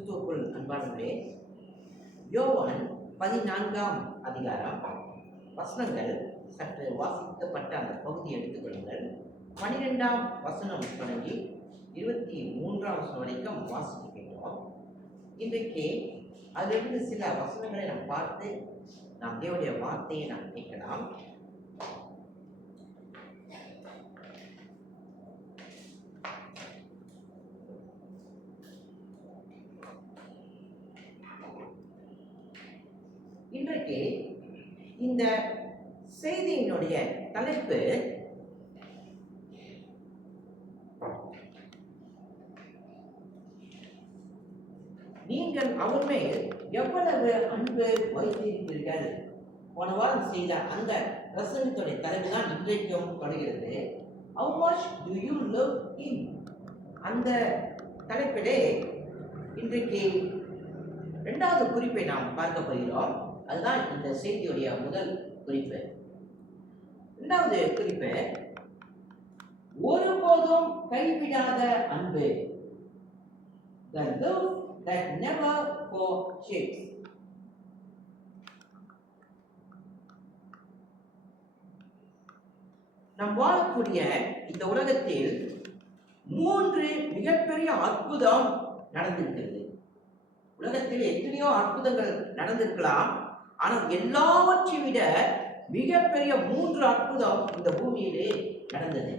கிறிஸ்துவுக்குள் அன்பானவர்களே, யோவான் 14ஆம் அதிகாரம் வசனங்கள் சற்று வாசிக்கப்பட்ட அந்த பகுதியை எடுத்துக்கொள்ளுங்கள். 12ஆம் வசனம் தொடங்கி 23ஆம் வசனம் வரைக்கும் வாசிக்க கேட்டோம். இன்றைக்கு அதிலிருந்து சில வசனங்களை நாம் பார்த்து நாம் தேவனுடைய வார்த்தையை நாம் கேட்கலாம். இன்றைக்கு இந்த செய்தியினுடைய தலைப்பு நீங்கள் அவர் மேல் எவ்வளவு அன்பு வைத்திருக்கிறீர்கள். போன வாரம் செய்த அந்த பிரசங்கத்துடைய தலைப்பு தான் இன்றைக்கும் தொடர்கிறது. How much do you love him? அந்த தலைப்பிலே இன்றைக்கு இரண்டாவது குறிப்பை நாம் பார்க்க போகிறோம். அதுதான் இந்த செய்தியுடைய முதல் குறிப்பு. இரண்டாவது குறிப்பு, ஒருபோதும் கைவிடாத அன்பு. The love that never forsakes. நாம் வாழக்கூடிய இந்த உலகத்தில் 3 மிகப்பெரிய அற்புதம் நடந்திருக்கிறது. உலகத்தில் எத்தனையோ அற்புதங்கள் நடந்திருக்கலாம், ஆனால் எல்லாவற்றையும் விட மிகப்பெரிய 3 அற்புதம் இந்த பூமியிலே நடந்தது.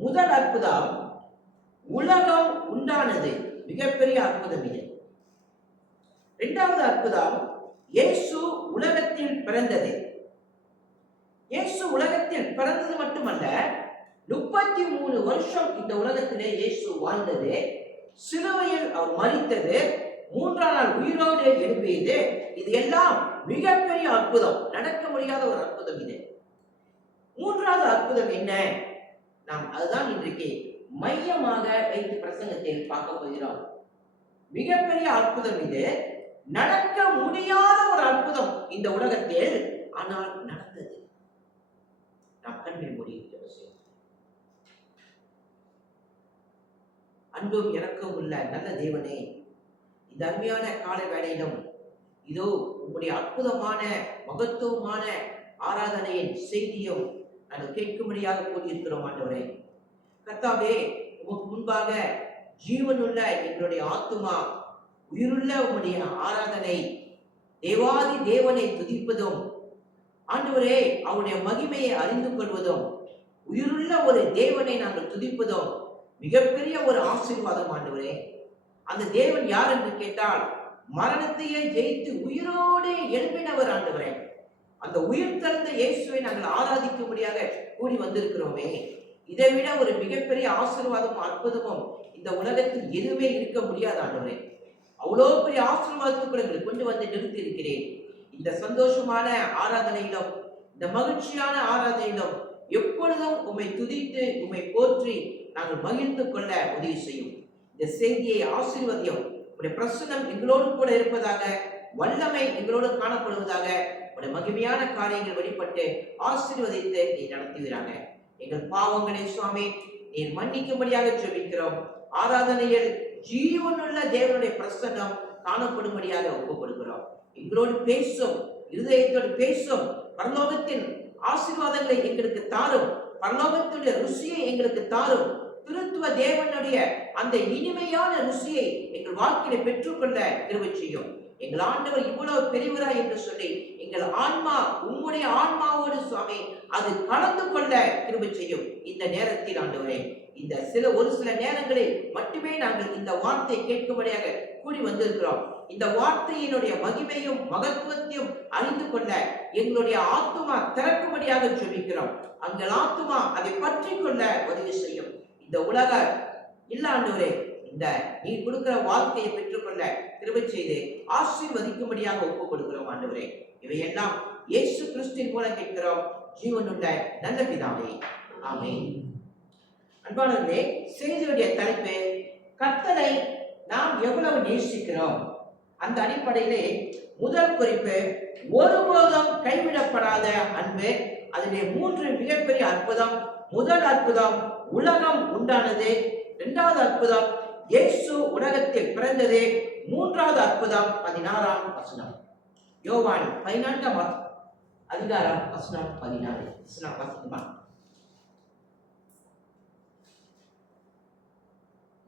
முதல் அற்புதம், உலகம் உண்டானது, மிகப்பெரிய அற்புதம் இது. இரண்டாவது அற்புதம், இயேசு உலகத்தில் பிறந்தது. இயேசு உலகத்தில் பிறந்தது மட்டுமல்ல, 33 வருஷம் இந்த உலகத்திலே இயேசு வாழ்ந்தது. சிலுவையில் அவர் மரித்தது, 3ஆம் நாள் உயிரோடு எழுப்பியது. இது எல்லாம் மிகப்பெரிய அற்புதம், நடக்க முடியாத ஒரு அற்புதம் இது. மூன்றாவது அற்புதம் என்ன? நாம் அதுதான் இன்றைக்கு மையமாக வைத்து பிரசங்கத்தில் பார்க்க போகிறோம். மிகப்பெரிய அற்புதம் இது, நடக்க முடியாத ஒரு அற்புதம் இந்த உலகத்தில், ஆனால் நடந்தது. நாம் கண்ணில் மூடி அன்பும் இறக்கம் உள்ள நல்ல தேவனே, இந்த அருமையான காலை வேளையிலும் இதோ உங்களுடைய அற்புதமான மகத்துவமான ஆராதனையின் செய்தியும் நாங்கள் கேட்கும்படியாக கூடியிருக்கிறோம். ஆண்டவரே கர்த்தாவே, உமக்கு முன்பாக ஜீவனுள்ள எங்களுடைய ஆத்துமா, உயிருள்ள உங்களுடைய ஆராதனை, தேவாதி தேவனை துதிப்பதும், ஆண்டவரே அவருடைய மகிமையை அறிந்து கொள்வதும், உயிருள்ள ஒரு தேவனை நாங்கள் துதிப்பதும் மிகப்பெரிய ஒரு ஆசீர்வாதம். ஆண்டவரே, அந்த தேவன் யார் என்று கேட்டால், மரணத்தையே ஜெயித்து உயிரோடு எழுப்பினவர். ஆண்டவரே, அந்த உயிர் தந்த இயேசுவை நாங்கள் ஆராதிக்கும்படியாக கூடி வந்திருக்கிறோமே. இதை விட ஒரு மிகப்பெரிய ஆசீர்வாதமும் அற்புதமும் இந்த உலகத்தில் எதுவுமே இருக்க முடியாது. ஆண்டவரே, அவ்வளோ பெரிய ஆசீர்வாதத்துக்குள்ள எங்களை கொண்டு வந்து நிறுத்தி இருக்கிறேன். இந்த சந்தோஷமான ஆராதனையிலும், இந்த மகிழ்ச்சியான ஆராதனையிலும் எப்பொழுதும் உம்மை துதித்து உம்மை போற்றி நாங்கள் மகிழ்ந்து கொள்ள உதவி செய்யும். இந்த செய்தியை ஆசீர்வதியும். உடைய பிரசன்னம் எங்களோடு கூட இருப்பதாக, வல்லமை எங்களோடு காணப்படுவதாக, உடைய மகிமையான காரியங்கள் வெளிப்பட்டு ஆசீர்வதித்து நீ நடத்துவீராக. எங்கள் பாவங்களை சுவாமி நீர் மன்னிக்கும்படியாக ஜெபிக்கிறோம். ஆராதனையில் ஜீவனுள்ள தேவனுடைய பிரசன்னம் காணப்படும்படியாக ஒப்புக் கொடுக்கிறோம். எங்களோடு பேசும், இருதயத்தோடு பேசும். பரலோகத்தின் ஆசீர்வாதங்களை எங்களுக்கு தாரும். பரலோகத்துடைய ருசியை எங்களுக்கு தாரும். திருத்துவ தேவனுடைய அந்த இனிமையான ருசியை எங்கள் வாழ்க்கையில பெற்றுக்கொள்ள கிருபை செய்யும். எங்கள் ஆண்டவர் இவ்வளவு பெரியவரா என்று சொல்லி எங்கள் ஆன்மா உம்முடைய ஆன்மாவோடு சுவாமி அது கலந்து கொள்ள கிருபை செய்யும். இந்த நேரத்தில் ஆண்டவரே, இந்த ஒரு சில நேரங்களில் மட்டுமே நாங்கள் இந்த வார்த்தையை கேட்கும்படியாக கூடி வந்திருக்கிறோம். இந்த வார்த்தையினுடைய மகிமையும் மகத்துவத்தையும் அறிந்து கொள்ள எங்களுடைய ஆத்துமா திறக்கும்படியாக ஜெபிக்கிறோம். எங்கள் ஆத்துமா அதை பற்றி கொள்ள உதவி செய்யும். இந்த உலக இல்ல ஆண்டவரே, இந்த நீ கொடுக்கிற வாழ்க்கையை பெற்றுக்கொள்ள கிருபை செய்து ஆசீர்வதிக்கும்படியாக ஒப்புக் கொடுக்கிறோம். ஆண்டவரே, இவையெல்லாம் இயேசு கிறிஸ்துவின் மூலம் கேட்கிறோம், ஜீவனுள்ள நல்ல பிதாவே, ஆமென். அன்பானவர்களே, செய்தியுடைய தலைப்பு, கர்த்தரை நாம் எவ்வளவு நேசிக்கிறோம். அந்த அடிப்படையிலே முதல் குறிப்பு, ஒருபோதும் கைவிடப்படாத அன்பு. அதிலே 3 மிகப்பெரிய அற்புதம். முதல் அற்புதம், உலகம் உண்டானது. இரண்டாவது அற்புதம், இயேசு உலகத்தில் பிறந்தது. மூன்றாவது அற்புதம் 16ஆம் வசனம். யோவான் 14ஆம் அதிகாரம் வசனம் 14. வசனம் வாசிக்குமா?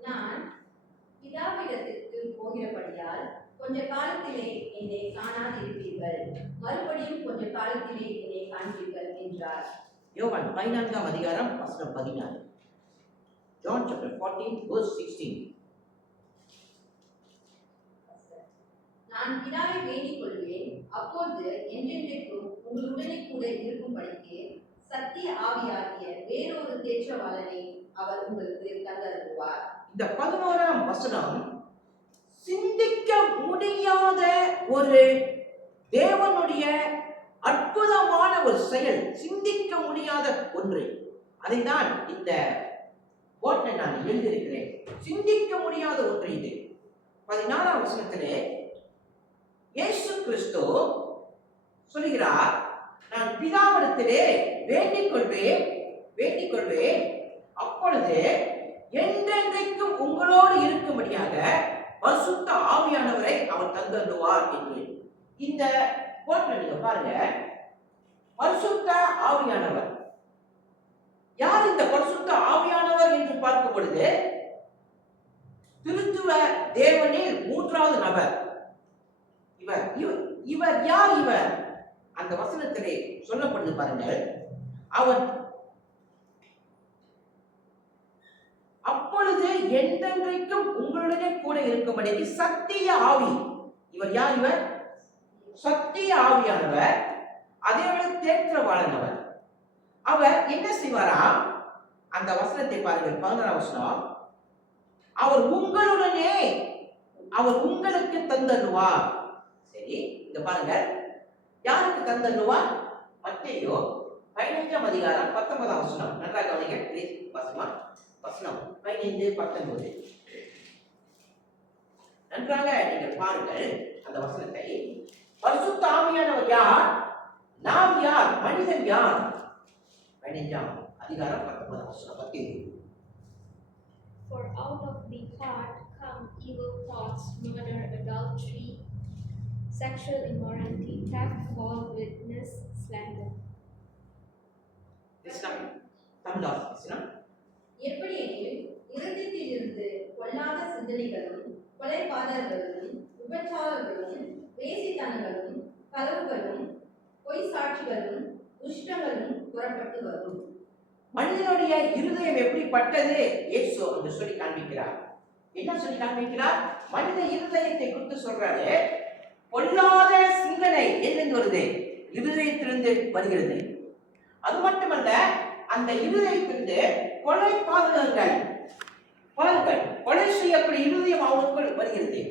நான் பிதாவிடத்திற்கு போகிறபடியால் கொஞ்ச காலத்திலே என்னை காணாதிருப்பீர்கள், மறுபடியும் கொஞ்ச காலத்திலே என்னை காண்பீர்கள் என்றார். யோவான் 14ஆம் அதிகாரம் வசனம் 14. John chapter 14 verse 16. நான் பிதாவை வேண்டிக் கொள்வேன், அப்பொழுது என்றென்றைக்கும் உங்களுடனே கூட இருக்கும்படிக்கு சத்திய ஆவியாகிய வேறொரு தேற்றவாளனை அவர் உங்களுக்கு தந்தருள்வார். இந்த 11ஆம் வசனம் சிந்திக்க முடியாத ஒரு தேவனுடைய அற்புதமான ஒரு செயல், சிந்திக்க முடியாத ஒன்று. அதைதான் இந்த கோட்டை நான் எழுதியிருக்கிறேன். சிந்திக்க முடியாத ஒன்று இது. 14ஆம் வசனத்திலே இயேசு கிறிஸ்து சொல்கிறார், நான் பிதாவிடத்திலே வேண்டிக் கொள்வேன், அப்பொழுது என்றென்றைக்கும் உங்களோடு இருக்கும்படியாக பரிசுத்த ஆவியானவரை அவர் தந்தருவார் என்று. இந்த கோட்டை நீங்க பாருங்க, பரிசுத்த ஆவியானவர் யார்? இந்த பரிசுத்த ஆவியானவர் என்று பார்க்கும் பொழுது திருத்துவ தேவனில் மூன்றாவது நபர் இவர் யார்? இவர் அந்த வசனத்திலே சொல்லப்படுது பாருங்கள். அவர் அப்பொழுது என்றென்றைக்கும் உங்களுடனே கூட இருக்கும்படிக்கு சத்திய ஆவி. இவர் யார்? இவர் சத்திய ஆவியானவர், அதேவேளை தேற்றவாளனவர். அவர் என்ன செய்வாராம்? அந்த வசனத்தை பாருங்கள், 11ஆம் வசனம். அவர் உங்களுக்கு தந்தருவார். சரி, இங்க பாருங்க, யாருக்கு தந்தருவார்? மத்தேயு 15ஆம் அதிகாரம் 19ஆம் வசனம். நன்றாக கவனிங்க ப்ளீஸ். வசனம் 15, 19. நன்றாக நீங்கள் பாருங்கள் அந்த வசனத்தை. பரிசுத்த ஆவியானவர் யார்? நாம் யார்? மனிதன் யார்? 15ஆம் அதிகாரம் 19ஆம் வசனம். மத்தேயு. For out of the heart come evil thoughts, murder, adultery, sexual immorality, theft, false witness, slander. எப்படியெனில் இருதயத்திலிருந்து பொல்லாத சிந்தனைகளும், கொலைபாதகங்களும், விபச்சாரங்களும், வேசித்தனங்களும், களவுகளும், பொய் சாட்சிகளும், துஷ்டங்களும் புறப்பட்டு வரும். மனிதனுடைய இருதயம் எப்படிப்பட்டது இயேசு அங்கு சொல்லி காண்பிக்கிறார். என்ன சொல்லி காண்பிக்கிறார்? மனித இருதயத்தை குறித்து சொல்றாரு. பொல்லாத சிந்தனை எங்கிருந்து வருது? இருதயத்திலிருந்து வருகிறது. அது மட்டுமல்ல, அந்த இருதயத்திலிருந்து கொலை பாதகங்கள், கொலை செய்யக்கூடிய இருதயம் அவனுக்குள் வருகிறது.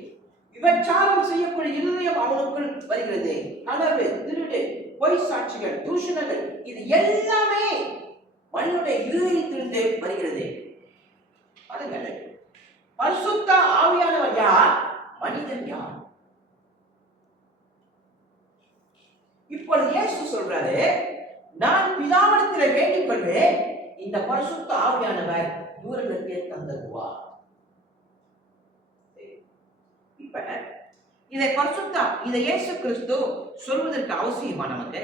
விபச்சாரம் செய்யக்கூடிய இருதயம் அவனுக்குள் வருகிறது. களவு, திருடு, பொய் சாட்சிகள், தூஷணங்கள், இது எல்லாமே மனிதனுடைய இருதயத்திலிருந்து வருகிறது. பாருங்கள், பரிசுத்த ஆவியானவர் யார்? மனிதன் யார்? இப்பொழுது இயேசு சொல்றாரு, நான் பிதாவிடத்தில் வேண்டிக் கொள்வேன், இந்த பரிசுத்த ஆவியானவர் இவர்களுக்கு தந்தருவார். இப்ப இதை இயேசு கிறிஸ்து சொல்வதற்கு அவசியமா நமக்கு?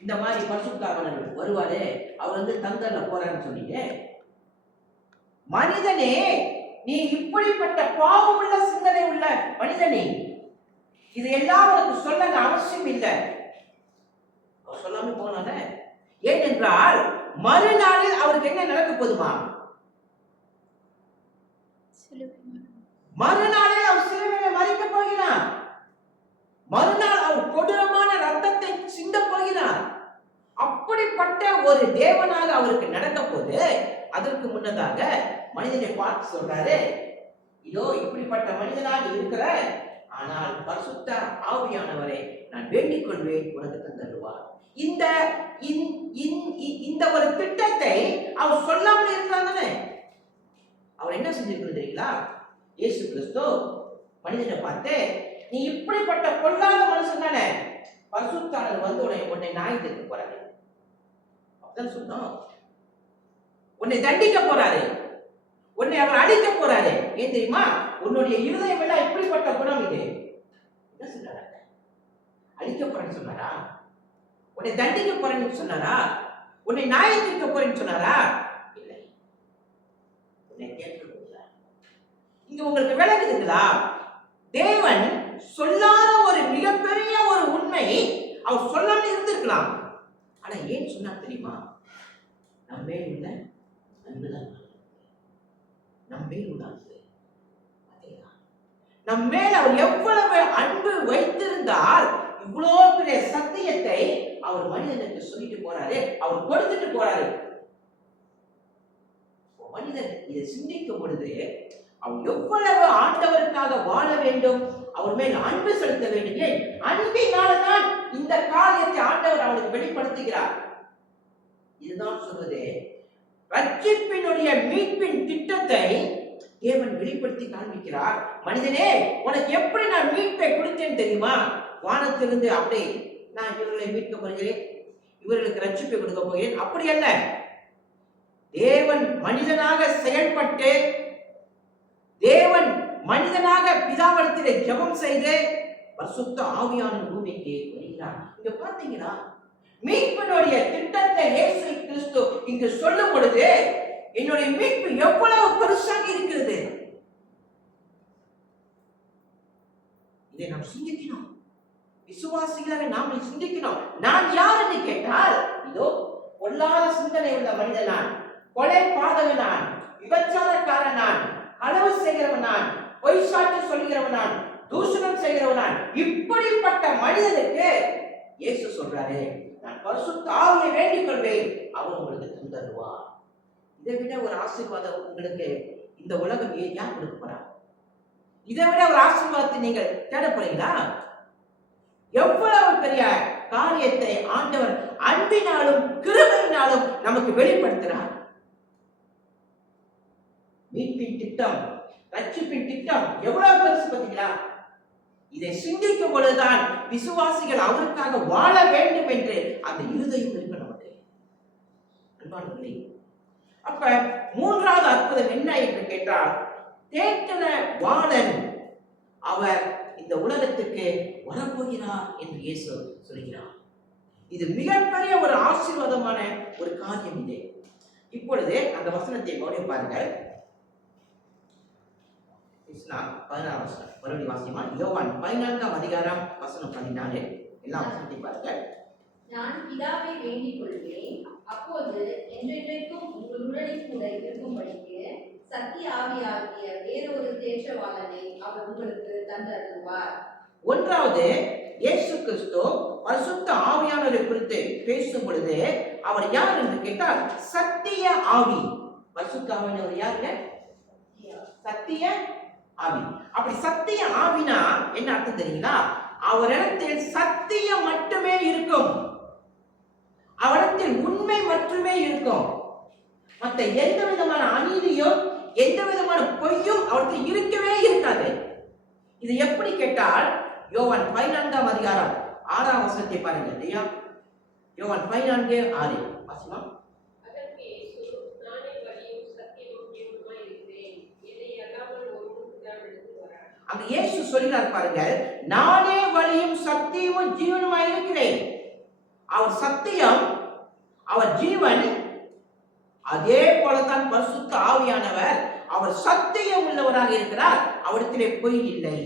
இந்த மாதிரி பரிசுத்த ஆவியானவர் வருவாரு, அவர் தந்தல்ல போறான்னு சொன்னீங்க. மனிதனே, நீ இப்படிப்பட்ட பாவமுள்ள சிந்தனை உள்ள மனிதனே, இது எல்லாம் உனக்கு சொல்ல அவசியம் இல்லை. சொல்லாம போனால. ஏனென்றால் மறுநாளில் அவருக்கு என்ன நடக்க போதுமா? மறுநாளில் அவர் சிலுவையிலே மரிக்க போகிறார். மறுநாள் அவர் கொடூரமான ரத்தத்தை சிந்த போகிறார். அப்படிப்பட்ட ஒரு தேவனாக அவருக்கு நடக்க போது, அதற்கு முன்னதாக மனிதனை பார்த்து சொல்றாரு, இதோ இப்படிப்பட்ட மனிதனாக இருக்கிற, ஆனால் பரிசுத்த ஆவியானவரை நான் வேண்டிக் கொள்வேன், உனக்கு தந்தருவார். இந்த ஒரு திட்டத்தை அவர் சொல்லாமல் இருக்கிறாங்க. அவர் என்ன செஞ்சிருக்கிறது தெரியுங்களா? இயேசு கிறிஸ்து மனிதனை பார்த்து, நீ இப்படிப்பட்ட கொல்லாத மனுஷன் தானே, பரிசுத்தாளர் உன்னை நாய் தீர்க்க போறாரு. அப்படிதான் சொன்னோம். உன்னை தண்டிக்க போறாரு, உன்னை அவர் அழிக்க போறாரு. ஏன் தெரியுமா? உன்னுடைய இருதயம் எல்லாம் எப்படிப்பட்ட குணம் இது? என்ன சொன்னாரா? அழிக்க போறேன்னு சொன்னாரா? உன்னை தண்டிக்க போறேன்னு சொன்னாரா? உன்னை நியாயத்திற்க போறேன்னு சொன்னாரா? இல்லை, உன்னை கேட்க போகிறார். இங்க உங்களுக்கு விளக்குதுங்களா? தேவன் சொல்லாத ஒரு மிகப்பெரிய ஒரு உண்மை அவர் சொல்லாம இருந்திருக்கலாம். ஆனா ஏன் சொன்னார் தெரியுமா? நம்ம உள்ள அன்புதான். நம் மேல் அவர் எவ்வளவு அன்பு வைத்திருந்தால் இவ்வளவு பெரிய சத்தியத்தை அவர் மனிதனுக்கு சொல்லிட்டு போறாரு, அவர் கொடுத்துட்டு போறாரு. மனிதன் இதை சிந்திக்கும் பொழுது அவன் எவ்வளவு ஆண்டவருக்காக வாழ வேண்டும், அவர் மேல் அன்பு செலுத்த வேண்டும். ஏன்? அன்பினால்தான் இந்த காரியத்தை ஆண்டவர் அவனுக்கு வெளிப்படுத்துகிறார். இதுதான் சொல்வது, ரட்சிப்பினுடைய மீட்பின் திட்டத்தை தேவன் வெளிப்படுத்தி காண்பிக்கிறார். மனிதனே, உனக்கு எப்படி நான் மீட்பை கொடுத்தேன் தெரியுமா? வானத்திலிருந்து அப்படி நான் இவர்களை மீட்க போகிறேன், இவர்களுக்கு ரட்சிப்பை கொடுக்க போகிறேன், அப்படி அல்ல. தேவன் மனிதனாக செயல்பட்டு, தேவன் மனிதனாக பிதாவிடத்திலே ஜெபம் செய்து பரிசுத்த ஆவியான பூமிக்கு வருகிறார். இங்க பாத்தீங்களா, மீட்பினுடைய திட்டத்தை இயேசு கிறிஸ்து இங்கு சொல்லும் பொழுது என்னுடைய மீட்பு எவ்வளவு பெருசாக இருக்கிறது. இதை நாம் சிந்திக்கணும். விசுவாசிகளாக நாம் சிந்திக்கணும். நான் யார் என்று கேட்டால், இதோ பொல்லாத சிந்தனை உள்ள மனிதன் நான், கொலை பாதகன் நான், விபச்சாரக்காரன் நான், களவு செய்கிறவன் நான், பொய் சாட்சி சொல்கிறவன் நான், தூஷணம் செய்கிறவன் நான். இப்படிப்பட்ட மனிதனுக்கு இயேசு சொல்றாரு, நான் பரிசுத்த ஆவியை வேண்டிக் கொள்வேன், அவர் உங்களுக்கு தந்தருவார். இதை விட ஒரு ஆசீர்வாதம் உங்களுக்கு இந்த உலகம் யார் கொடுக்க போறா? இதை விட ஒரு ஆசீர்வாதத்தை நீங்கள் தேட போறீங்களா? எவ்வளவு பெரிய காரியத்தை ஆண்டவர் அன்பினாலும் கிருபையினாலும் நமக்கு வெளிப்படுத்துகிறார். மீட்பின் திட்டம், ரட்சிப்பின் திட்டம் எவ்வளவு பெருசு பார்த்தீங்களா? இதை சிந்திக்கும் பொழுதுதான் விசுவாசிகள் அவருக்காக வாழ வேண்டும் என்று அந்த இருதயம் இருக்கு நமக்கு. அன்பானவர்களே, அப்ப மூன்றாவது அற்புதம் என்ன என்று கேட்டால், தேற்றன வாளன் அவர் இந்த உலகத்துக்கு வரப்போகிறார் என்று இயேசு சொல்கிறார். இது மிகப்பெரிய ஒரு ஆசீர்வாதமான ஒரு காரியம். இது இப்பொழுது அந்த வசனத்தை கவனி பாருங்கள். 16 வசனம் மறுபடியும் வாசிமா. யோவான் 14 அதிகாரம் வசனம் 14. எல்லா வசனத்தையும் பாருங்கள். நான் பிதாவை வேண்டிக் கொள்வேன், அப்போது என்றென்றைக்கும் உங்களுடன் கூட இருக்கும்படிக்கு சத்திய ஆவியாகிய வேறொரு தேற்றவாளனை அவர் உங்களுக்கு தந்தருள்வார். ஒன்றாவது, இயேசு கிறிஸ்து பரிசுத்த ஆவியானவரை குறித்து பேசும் பொழுது அவர் யார் என்று கேட்டால் சத்திய ஆவி. பரிசுத்த ஆவியானவர் யாருங்க? சத்திய ஆவி. அப்படி சத்திய ஆவினா என்ன அர்த்தம் தெரியுங்களா? அவரிடத்தில் சத்தியம் மட்டுமே இருக்கும், அவரிடத்தில் உண்மை மட்டுமே இருக்கும். மற்ற எந்த விதமான அநீதியும் எந்த விதமான பொய்யும் அவருக்கு இருக்கவே இருக்காது. இது எப்படி கேட்டால் யோவான் 14 அதிகாரம் 6 வசனத்தை பாருங்க. இல்லையா? யோவான் 14:6 வாசிமா. அதற்கு இயேசு, நானே வழியும் சத்தியமும் ஜீவனுமாய் இருக்கிறேன், என்னை அல்லாமல் ஒருவரும் பிதாவிடத்தில் வரார். அங்க இயேசு சொல்கிறார் பாருங்க, நானே வழியும் சத்தியமும் ஜீவனுமாய் இருக்கிறேன். அவர் சத்தியம், அவர் ஜீவன். அதே போலத்தான் பரிசுத்த ஆவியானவர் அவர் சத்தியம் உள்ளவராக இருக்கிறார். அவரிடத்திலே பொய் இல்லை,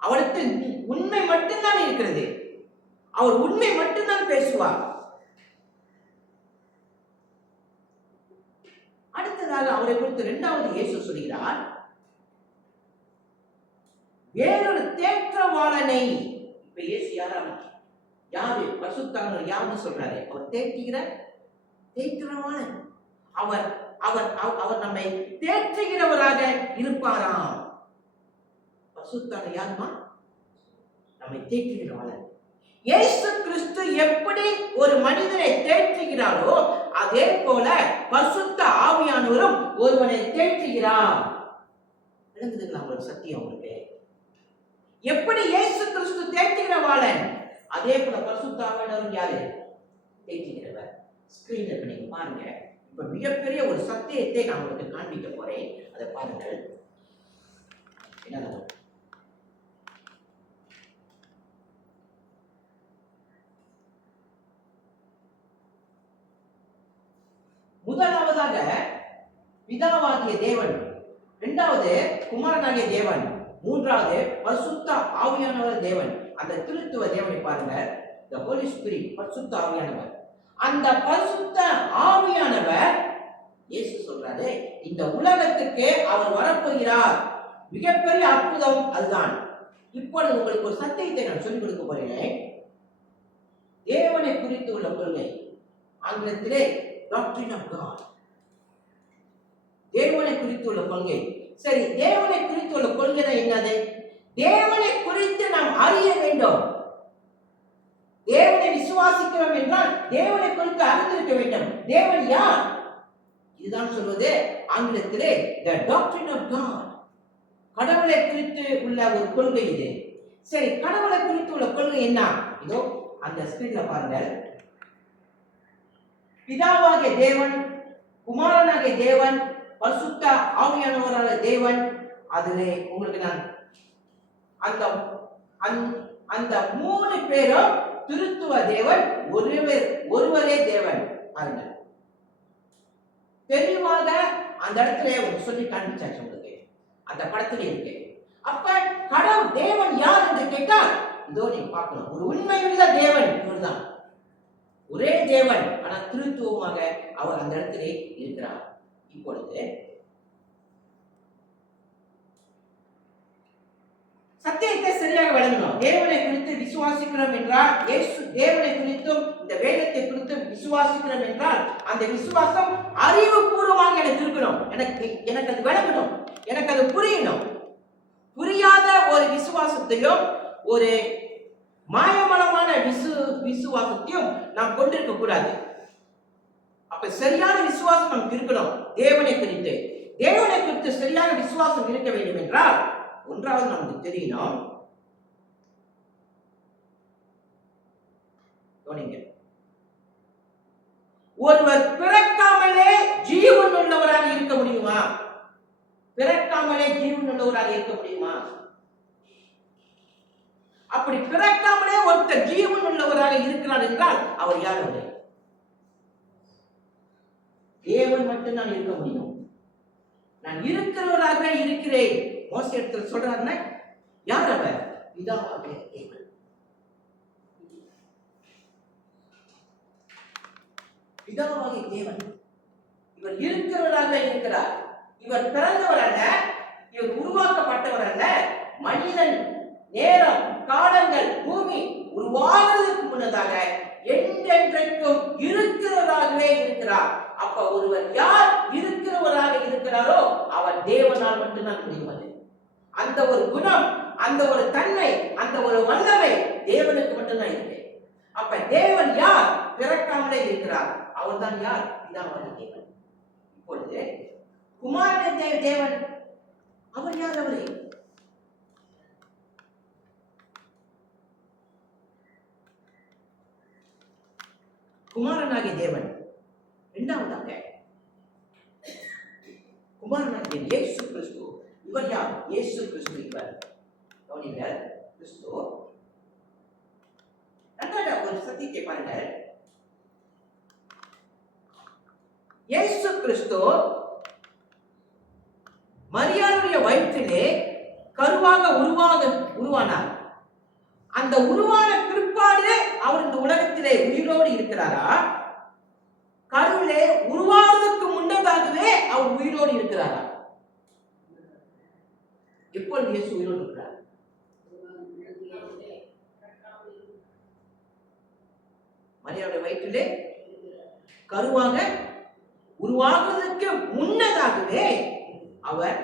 அவரிடத்தில் உண்மை மட்டும்தான் இருக்கிறது. அவர் உண்மை மட்டும்தான் பேசுவார். அடுத்ததாக அவரை குறித்து இரண்டாவது இயேசு சொல்கிறார், வேறொரு தேற்றவாளனை. இப்ப இயேசு யாரு? பரிசுத்தவான் யாருன்னு சொல்றாரு? அவர் தேற்றவாளன். அவர் அவர் அவர் நம்மை தேற்றுகிறவராக இருப்பாராம். பரிசுத்தவான் யாருமா? நம்மை தேற்றுகிறவராக. இயேசு கிறிஸ்து எப்படி ஒரு மனிதனை தேற்றுகிறாரோ அதே போல பரிசுத்த ஆவியானவரும் ஒருவனை தேற்றுகிறார். விளங்குதுங்களா உங்களுக்கு சத்தியம்? உங்களுக்கு எப்படி இயேசு கிறிஸ்து தேற்றுகிறவாளன், அதே போல பரிசுத்த ஆவியானவரும் யாரு? தேற்றுகிறவர். ஸ்கிரீன்ல இப்ப நீங்க பாருங்க. இப்ப மிகப்பெரிய ஒரு சத்தியத்தை நான் உங்களுக்கு காண்பிக்க போறேன், அதை பாருங்கள். என்ன? முதலாவதாக பிதாவாகிய தேவன், இரண்டாவது குமாரனாகிய தேவன், மூன்றாவது பரிசுத்த ஆவியானவர் தேவன். அந்த திருத்துவ தேவனை பாருங்க, the Holy Spirit, பரிசுத்த ஆவியானவர். அந்த பரிசுத்த ஆவியானவர் இயேசு சொல்றாரு, இந்த உலகத்துக்கு அவர் வரப்போகிறார். மிகப்பெரிய அற்புதம் அதுதான். இப்பொழுது உங்களுக்கு ஒரு சத்தியத்தை நான் சொல்லிக் கொடுக்க போகிறேன். தேவனை குறித்து உள்ள கொள்கை, ஆங்கிலத்திலே டாக்ட்ரின் ஆஃப் காட். தேவனை குறித்து உள்ள கொள்கை. சரி, தேவனை குறித்து உள்ள கொள்கை என்னது? தேவனை குறித்து நாம் அறிய வேண்டும். தேவனை விசுவாசிக்கிறோம் என்றால் தேவனை குறித்து அறிந்திருக்க வேண்டும். தேவன் யார்? இதுதான் சொல்வது ஆங்கிலத்திலே the doctrine of God. கடவுளை குறித்து உள்ள ஒரு கொள்கை இது. சரி, கடவுளை குறித்து உள்ள கொள்கை என்ன? இதோ அந்த ஸ்கிரீன்ல பாருங்க. பிதாவாகிய தேவன், குமாரனாகிய தேவன், பரிசுத்த ஆவியானவராகிய தேவன். அதிலே உங்களுக்கு நான் அந்த மூணு பேரும் திருத்துவ தேவன், ஒருவரே தேவன். பாருங்க, தெளிவாக அந்த இடத்துல உங்களுக்கு சொல்லி காண்பிச்சாச்சு. உங்களுக்கு அந்த படத்துல இருக்கு. அப்ப கடவுள் தேவன் யார் என்று கேட்டால் இதோ நீங்க பார்க்கணும். ஒரு உண்மையுள்ள தேவன் இவர்தான், ஒரே தேவன், ஆனா திருத்துவமாக அவர் அந்த இடத்திலே இருக்கிறார். இப்பொழுது சத்தியத்தை சரியாக விளங்கணும். தேவனை குறித்து விசுவாசிக்கிறோம் என்றால், இயேசு தேவனை குறித்தும் இந்த வேதத்தை குறித்தும் விசுவாசிக்கிறோம் என்றால், அந்த விசுவாசம் அறிவுபூர்வமாக எனக்கு இருக்கணும். எனக்கு அது விளங்கணும், எனக்கு அது புரியணும். புரியாத ஒரு விசுவாசத்தையும் ஒரு மாயமலமான விசுவாசத்தையும் நாம் கொண்டிருக்க கூடாது. அப்ப சரியான விசுவாசம் நமக்கு இருக்கணும். தேவனை குறித்து சரியான விசுவாசம் இருக்க வேண்டும் என்றால், ஒன்றாவது நமக்கு தெரியணும், ஒருவர் பிறக்காமலே ஜீவன் உள்ளவராக இருக்க முடியுமா? பிறக்காமலே ஜீவன் உள்ளவராக இருக்க முடியுமா? அப்படி பிறக்காமலே ஒருத்தர் ஜீவன் உள்ளவராக இருக்கிறார் என்றால் அவர் யார்? அவர் தேவன் மட்டும்தான் இருக்க முடியும். நான் இருக்கிறவராகவே இருக்கிறேன் மோசே இடத்துல சொல்றாருன்னா யார் அவர்? பிதாவாகிய தேவன். பிதாவாகிய தேவன் இவர் இருக்கிறவராக இருக்கிறார். இவர் பிறந்தவர் அல்ல, இவர் உருவாக்கப்பட்டவர் அல்ல. மனிதன் நேரம் காலங்கள் பூமி உருவாகிறதுக்கு முன்னதாக என்றென்றைக்கும் இருக்கிறவராகவே இருக்கிறார். அப்ப ஒருவர் யார் இருக்கிறவராக இருக்கிறாரோ அவர் தேவனால் மட்டும்தான் முடிவது. அந்த ஒரு குணம், அந்த ஒரு தன்மை, அந்த ஒரு வல்லமை தேவனுக்கு மட்டும்தான் இருக்கு. அப்ப தேவன் யார்? பிறக்காமலே இருக்கிறார். அவர் தான் யார்? பிதாவாகிய தேவன். இப்பொழுது குமாரனாகிய தேவன் அவர் யார்? அவரே குமாரனாகிய தேவன். இரண்டாவதாக குமாரனாகிய இயேசு கிறிஸ்து. இவர் யார்? இயேசு கிறிஸ்து. இவர் கவனிங்கள், கிறிஸ்து. இரண்டாவது ஒரு சத்தியத்தை பாருங்கள். இயேசு கிறிஸ்து மரியாளுடைய வயிற்றிலே கருவாக உருவானார். அந்த உருவான பிற்பாடு அவர் இந்த உலகத்திலே உயிரோடு இருக்கிறாரா? கருவிலே உருவாவதற்கு முன்னதாகவே அவர் உயிரோடு இருக்கிறாரா? எப்பொழுது இயேசு உயிரோடு இருக்கிறார்? மரியாளுடைய வயிற்றிலே கருவாக உருவாகுவதற்கு முன்னதாகவே அவர்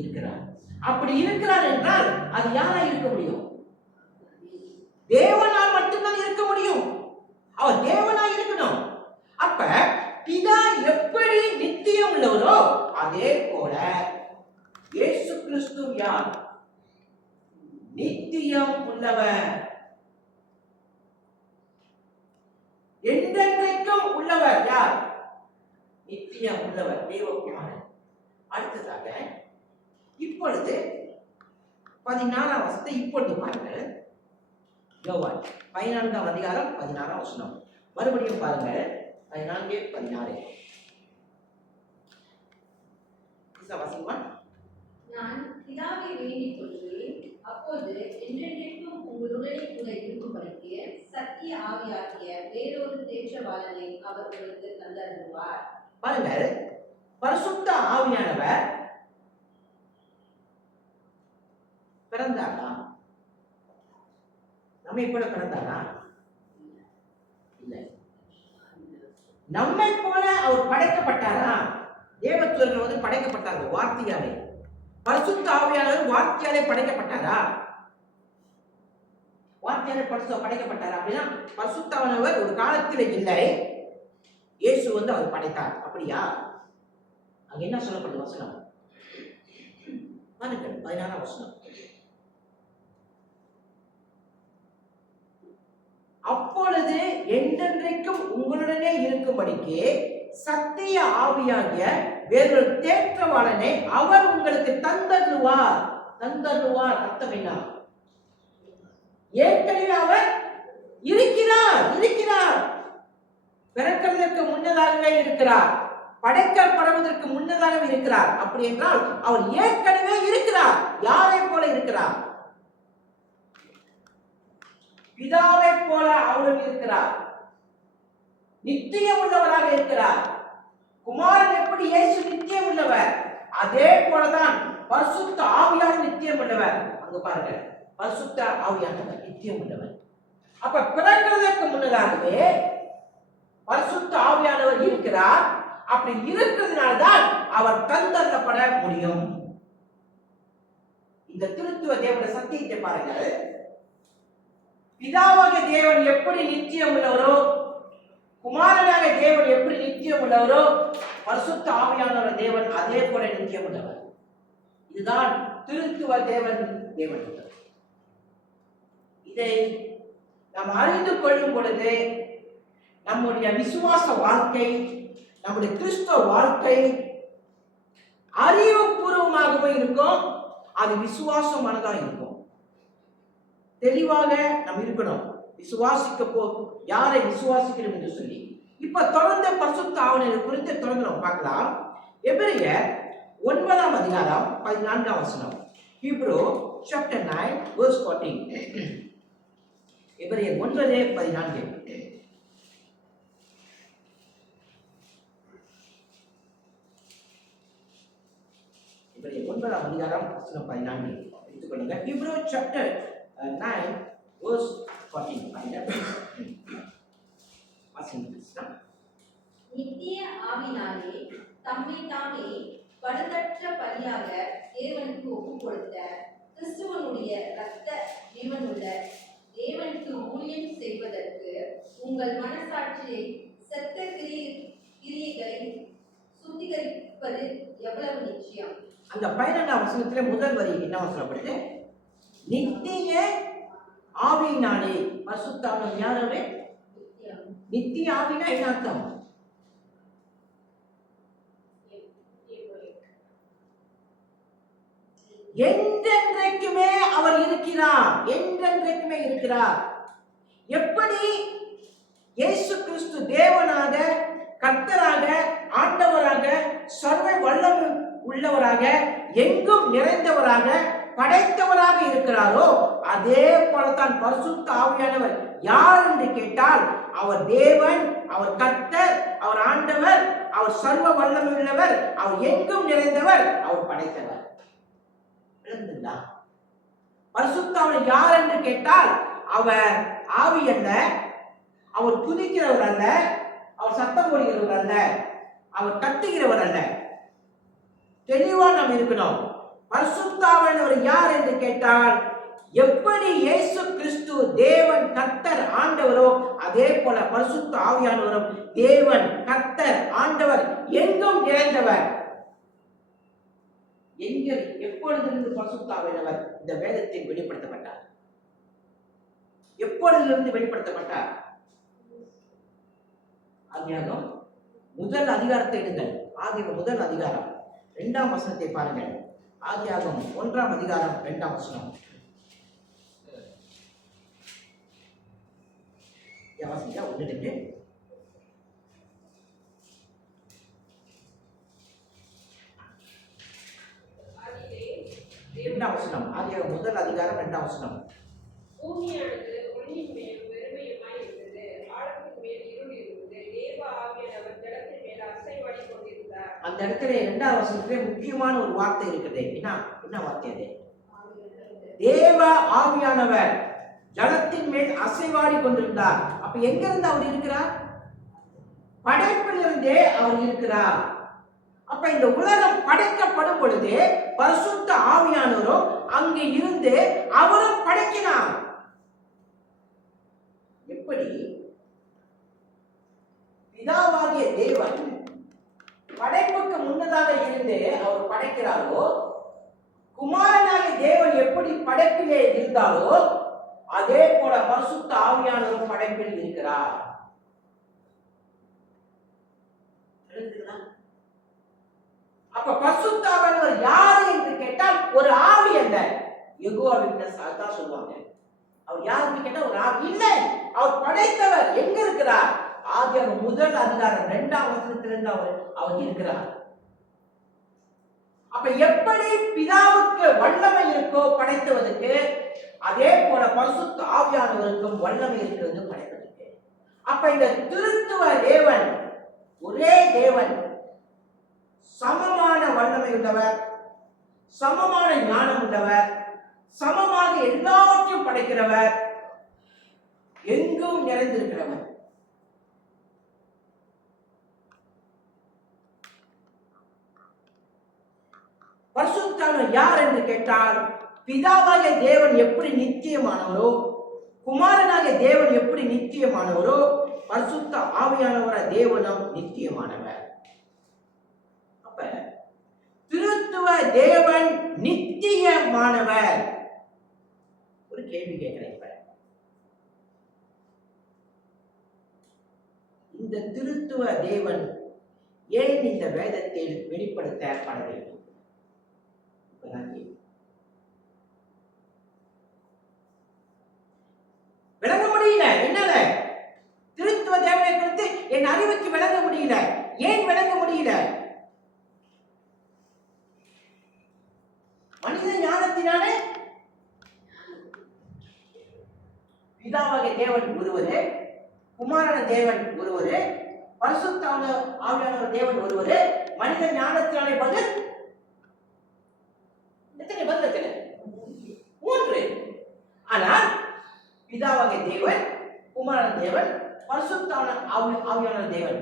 இருக்கிறார். அப்படி இருக்கிறார் என்றால் அது யாரா இருக்க முடியும்? தேவனால் மட்டும்தான் இருக்க முடியும். அவர் தேவனா இருக்கணும். அப்ப பிதா எப்படி நித்தியம் உள்ளவரோ அதே போல இயேசு கிறிஸ்து யார்? நித்தியம் உள்ளவர், என்றென்றைக்கும் உள்ளவர். யார்? நித்தியம் உள்ளவர், தேவகுமாரன். அடுத்ததாக இப்பொழுது 14ஆம் வசனத்தை இப்பொழுது பாருங்க. யோவான் 14ஆம் அதிகாரம் 16ஆம் வசனம். மறுபடியும் பாருங்க 14:16. வாசிக்குமா? நான் பிதாவை வேண்டிக் கொள்கிறேன், அப்போது என்றென்றைக்கும் உங்களுடனே கூட இருக்கும்படிக்கு சத்திய ஆவியாகிய வேறொரு தேற்றவாளனை அவர் உங்களுக்கு தந்தருள்வார். பாருங்க, பரிசுத்த ஆவியானவர் பிறந்தாரா? நம்மை போல பிறந்தாரா? இல்லை. நம்மை போல அவர் படைக்கப்பட்டாரா? தேவதூதர்கள் படைக்கப்பட்டாங்க வார்த்தையாலே. பரிசுத்த ஆவியானவர் வார்த்தையாலே படைக்கப்பட்டாரா? வார்த்தையாலே படைக்கப்பட்டாரா? அப்படின்னா பரிசுத்தமானவர் ஒரு காலத்தில் இல்லை, இயேசு அவர் படைத்தார். அப்படியா? அங்க என்ன சொல்லப்படுது வசனம்? பாருங்கள் 16ஆம் வசனம். அப்பொழுது என்றென்றைக்கும் உங்களுடனே இருக்கும்படிக்கு சத்திய ஆவியாகிய வேறொரு தேற்றவாளனை அவர் உங்களுக்கு தந்தருள்வார். தந்தருள்வார் அர்த்தம் என்ன? ஏற்கனவே அவர் இருக்கிறார். பிறக்கிறதற்கு முன்னதாகவே இருக்கிறார், படைக்கப்படுவதற்கு முன்னதாகவே இருக்கிறார். அப்படி என்றால் அவர் ஏற்கனவே இருக்கிறார். யாரை போல இருக்கிறார்? பிதாவை போல அவரும் இருக்கிறார். நித்தியம் உள்ளவராக இருக்கிறார். குமாரன் எப்படி இயேசு நித்தியம் உள்ளவர், அதே போலதான் பரிசுத்த ஆவியானவர் நித்தியம் உள்ளவர். அங்க பாருங்க, பரிசுத்த ஆவியானவர் நித்தியம் உள்ளவர். அப்ப பிறக்கிறதற்கு முன்னதாகவே பரிசுத்த ஆவியானவர் இருக்கிறார். அப்படி இருக்கிறதுனால்தான் அவர் தந்தரப்பட முடியும். இந்த திருத்துவ தேவனுடைய சத்தியத்தை பாருங்கள். பிதாவாக தேவன் எப்படி நித்தியம் உள்ளவரோ, குமாரனாக தேவன் எப்படி நித்தியம் உள்ளவரோ, பரிசுத்த ஆவியானவர் தேவன் அதே போல நித்தியம் உள்ளவர். இதுதான் திருத்துவ தேவன். இதை நாம் அறிந்து கொள்ளும் பொழுது நம்முடைய விசுவாச வாழ்க்கை, நம்முடைய கிறிஸ்தவ வாழ்க்கை அறிவுபூர்வமாகவும் இருக்கும், அது விசுவாசமானதாக இருக்கும். தெளிவாக நாம் இருக்கணும். யாரை விசுவாசிக்கிறோம் என்று சொல்லி இப்ப தொடர்ந்து பரிசுத்த ஆவியானவர் குறித்து தொடர்ந்து நாம் பார்க்கலாம். எபிரேயர் 9ஆம் அதிகாரம் 14ஆம் வசனம். Hebrew chapter 9 verse 14. எபிரேயர் 9:14. எபிரேயர் 9ஆம் அதிகாரம் வசனம் 14 எடுத்துக்கொள்ளுங்க. Hebrew chapter 9 verse 14. நித்திய ஆவினாலே தம்மை தாமே பழுதற்ற பலியாக தேவனுக்கு ஒப்புக் கொடுத்த கிறிஸ்துவனுடைய இரத்த ஜீவனுள்ள தேவனுக்கு ஊழியம் செய்வதற்கு உங்கள் மனசாட்சியை செத்த கிரியைகளை சுத்திகரிப்பது எவ்வளவு நிச்சயம். அந்த 12ஆம் வசனத்திலே முதல் வரி என்ன சொல்லப்படுது? நித்திய ஆவியினாலே. பரிசுத்த ஆவியானவர் யாரே? நித்திய ஆவினா என்ன அர்த்தம்? என்றென்றைக்குமே அவர் இருக்கிறார். என்றென்றைக்குமே இருக்கிறார். எப்படி இயேசு கிறிஸ்து தேவனாக, கர்த்தராக, ஆண்டவராக, சர்வ வல்லமை உள்ளவராக, எங்கும் நிறைந்தவராக, படைத்தவராக இருக்கிறாரோ, அதே போலத்தான் பரிசுத்த ஆவியானவர். யார் என்று கேட்டால் அவர் தேவன், அவர் கர்த்தர், அவர் ஆண்டவர், அவர் சர்வ வல்லமை உள்ளவர், அவர் எங்கும் நிறைந்தவர், அவர் படைத்தவர். பரிசுத்த ஆவியானவர் யார் என்று கேட்டால் அவர் ஆவி அல்ல, அவர் துதிக்கிறவர் அல்ல, அவர் சத்தம் போடுகிறவர் அல்ல, அவர் கத்துகிறவர் அல்ல. தெளிவா நாம் இருக்கணும். பரிசுத்த ஆவியானவர் யார் என்று கேட்டால் எப்படி இயேசு கிறிஸ்து தேவன், கர்த்தர், ஆண்டவரோ, அதே போல பரிசுத்த ஆவியானவரும் தேவன், கர்த்தர், ஆண்டவர், எங்கும் நிறைந்தவர். எப்பொழுதிலிருந்து பரிசுத்த ஆவியானவர் இந்த வேதத்தில் வெளிப்படுத்தப்பட்டார்? எப்பொழுதிலிருந்து வெளிப்படுத்தப்பட்டார்? ஆதியாகமம் முதல் அதிகாரத்தை எடுங்கள். ஆதியாகமம் முதல் அதிகாரம் 2ஆம் வசனத்தை பாருங்கள். ஆதியாகமம் 1ஆம் அதிகாரம் 2ஆம் வசனம். வாசிங்க 1:2. அதிலே 2ஆம் வசனம். ஆதியாகமம் 1 அதிகாரம் 2ஆம் வசனம். பூமியானது ஒளியின் மேல் வெறுமையுமாய் இருந்தது, ஆழத்தின் மேல் இருள் இருந்தது, தேவ ஆவியானவர் ஜலத்தின் மேல் அசைவாடி கொண்டிருந்தார். அந்த இடத்துல 2ஆம் வசனத்திலே முக்கியமான ஒரு வார்த்தை இருக்குது. என்ன வார்த்தை அது? தேவ ஆவியானவர் ஜலத்தின் மேல் அசைவாடி கொண்டிருந்தார். அப்ப எங்க இருந்து அவர் இருக்கிறார்? படைப்பிலிருந்தே அவர் இருக்கிறார். அப்ப இந்த உலகம் படைக்கப்படும் பொழுது பரிசுத்த ஆவியானவரும் அங்கே இருந்து அவரும் படைக்கிறார். எப்படி பிதாவாகிய தேவன் படைப்புக்கு முன்னதாக இருந்து அவர் படைக்கிறாரோ, குமாரனாகிய தேவன் எப்படி படைப்பிலே இருந்தாரோ அதே போல பரிசுத்த ஆவியானவரும் படைப்பில் இருக்கிறார். அப்ப பரிசுத்த ஆவியானவர் யாரு என்று கேட்டால் ஒரு ஆவி அல்ல. யெகோவா விட்னஸ் அதான் சொல்லுவாங்க. அவர் யாருன்னு கேட்டா ஒரு ஆவி இல்லை, அவர் படைத்தவர். எங்க இருக்கிறார்? ஆதியாகமம் 1 அதிகாரம் 2ஆம் வசனத்திலிருந்து அவர் இருக்கிறார். அப்ப எப்படி பிதாவுக்கு வல்லமை இருக்கோ படைத்தவதற்கு, அதே போல பரிசுத்த ஆவியானவருக்கும் வல்லமை இருக்கிறது படைப்பதற்கு. அப்ப இந்த திருத்துவ தேவன் ஒரே தேவன், சமமான வல்லமை உள்ளவர், சமமான ஞானம் உள்ளவர், சமமாக எல்லாவற்றையும் படைக்கிறவர், எங்கும் நிறைந்திருக்கிறவர். பரிசுத்தர் யார் என்று கேட்டால், பிதாவாகிய தேவன் எப்படி நித்தியமானவரோ, குமாரனாகிய தேவன் எப்படி நித்தியமானவரோ, பரிசுத்த ஆவியானவர தேவனும் நித்தியமானவர். அப்ப திருத்துவ தேவன் நித்தியமானவர். ஒரு கேள்வி கேட்கிறேன். இந்த திருத்துவ தேவன் ஏன் இந்த வேதத்தில் வெளிப்படுத்தப்பட வேண்டும்? விளங்க முடியல. என்னால திருத்துவ தேவனை குறித்து என் அறிவுக்கு விளங்க முடியல. ஏன் விளங்க முடியல? மனித ஞானத்தினாலே பிதாவாகிய தேவன் ஒருவரே, குமாரன தேவன் ஒருவரே, பரிசுத்த ஆவியானவர் தேவன் ஒருவரே. மனித ஞானத்தினாலே பதில் எத்தனை? பதில் எத்தனை? 3. ஆனால் பிதாவாகிய தேவன், குமாரன தேவன், பரிசுத்த ஆவியானவர் தேவன்.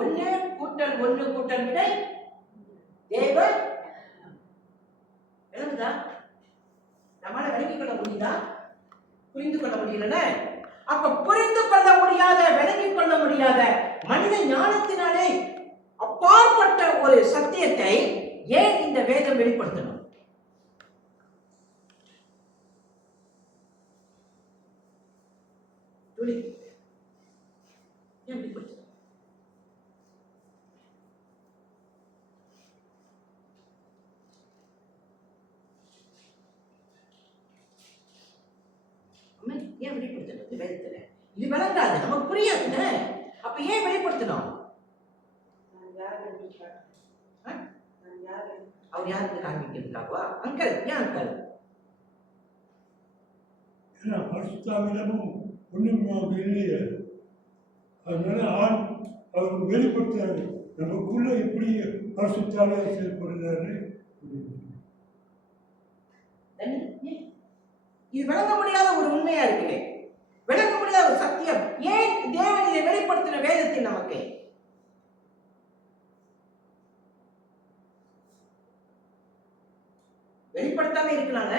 1 கூட்டல் 1 கூட்டல் விடை தேவன். விளங்குதா? நம்மளால விளங்கிக் கொள்ள முடியுதா? புரிந்து கொள்ள முடியல. அப்ப புரிந்து கொள்ள முடியாத, விளங்கிக் கொள்ள முடியாத, மனித ஞானத்தினாலே அப்பாற்பட்ட ஒரு சத்தியத்தை ஏன் இந்த வேதம் வெளிப்படுத்தணும்? ஏன் வெளிப்படுத்தணும் இந்த வேதத்துல? இது விளங்காது, நமக்கு புரியாது. அப்ப ஏன் வெளிப்படுத்தணும்? அவர் யாருக்கு காண்பிக்கிறதுக்காகவா? அங்கல், ஏன் அங்கல்? பரிசுத்தாவிடமும் ஒண்ணும் இல்லையே, அதனால அவர் வெளிப்படுத்துறாரு. நமக்குள்ள எப்படி பரிசுத்தாவியார் செயல்படுறாரு. இது விளங்க முடியாத ஒரு உண்மையா இருக்கு, விளங்க முடியாத ஒரு சத்தியம். ஏன் தேவன் இதை வெளிப்படுத்தின வேதத்தில் நமக்கு? வெளிப்படுத்தாம இருக்கலாங்க.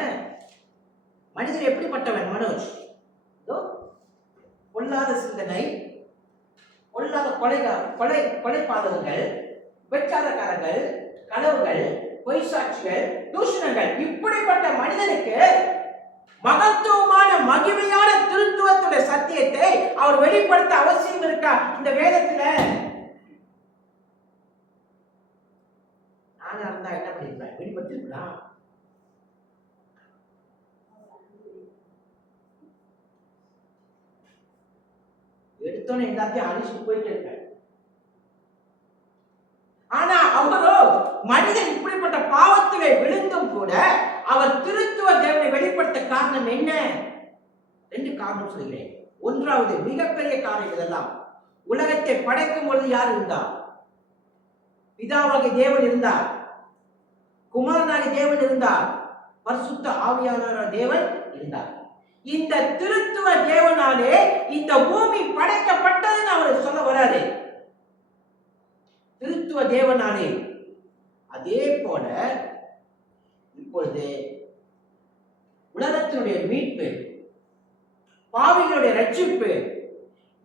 மனிதர் எப்படிப்பட்டவன்? மனோஜ், பொல்லாத சிந்தனை, பொல்லாத கொலைபாதகங்கள், விபச்சாரக்காரர்கள், கனவுகள், பொய் சாட்சிகள், தூஷணங்கள், இப்படிப்பட்ட மனிதனுக்கு மகத்துவமான மகிமையான திருத்துவத்துடைய சத்தியத்தை அவர் வெளிப்படுத்த அவசியம் இருக்கா இந்த வேதத்துல? நானா இருந்தா என்ன பண்ணிருப்பேன்? வெளிப்படுத்திருக்கலாம். எடுத்தோன்னு எல்லாத்தையும் அழிச்சு போயிட்டு இருக்க. ஆனா அவரோ மனிதன் இப்படிப்பட்ட பாவத்திலே விழுந்தும் கூட அவர் திருத்துவ தேவனை வெளிப்படுத்த காரணம் என்ன? 2 காரணம் சொல்கிறேன். ஒன்றாவது, மிகப்பெரிய காரணம் இதெல்லாம். உலகத்தை படைக்கும் பொழுது யார் இருந்தார்? பிதாவாகிய தேவன் இருந்தார், குமாரனாகிய தேவன் இருந்தார், பரிசுத்த ஆவியானவரான தேவன் இருந்தார். இந்த திருத்துவ தேவனாலே இந்த பூமி படைக்கப்பட்டதுன்னு அவர் சொல்ல வராரு. திருத்துவ தேவனாலே. அதே போல இப்பொழுது உலகத்தினுடைய மீட்பு, பாவிகளுடைய ரட்சிப்பு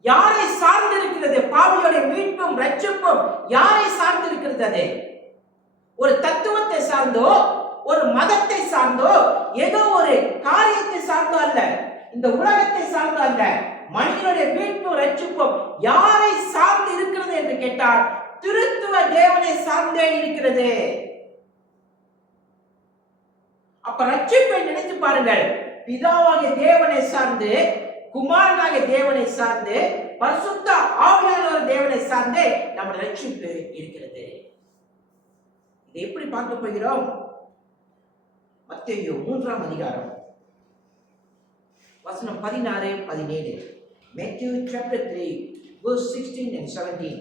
யாரை சார்ந்து இருக்கிறது? பாவிகளுடைய மீட்பும் ரட்சிப்பும் யாரை சார்ந்து இருக்கிறது? ஒரு தத்துவத்தை சார்ந்தோ, ஒரு மதத்தை சார்ந்தோ, ஏதோ ஒரு காரியத்தை சார்ந்தோ அல்ல, இந்த உலகத்தை சார்ந்தோ அல்ல. மனிதனுடைய மீட்பும் ரட்சிப்பும் யாரை சார்ந்து இருக்கிறது என்று கேட்டால் திருத்துவ தேவனை சார்ந்தே இருக்கிறது. அப்ப ரட்சிப்பை நினைத்து பாருங்கள். பிதாவாகிய தேவனை சார்ந்து, குமாரனாகிய தேவனை சார்ந்து, பரிசுத்த ஆவியானவர் தேவனை சார்ந்து நம்ம ரட்சிப்பு இருக்கிறது. இதை எப்படி பார்க்க போகிறோம்? மத்தேயு 3ஆம் அதிகாரம் வசனம் 16, 17. Matthew chapter 3 verse 16 and 17.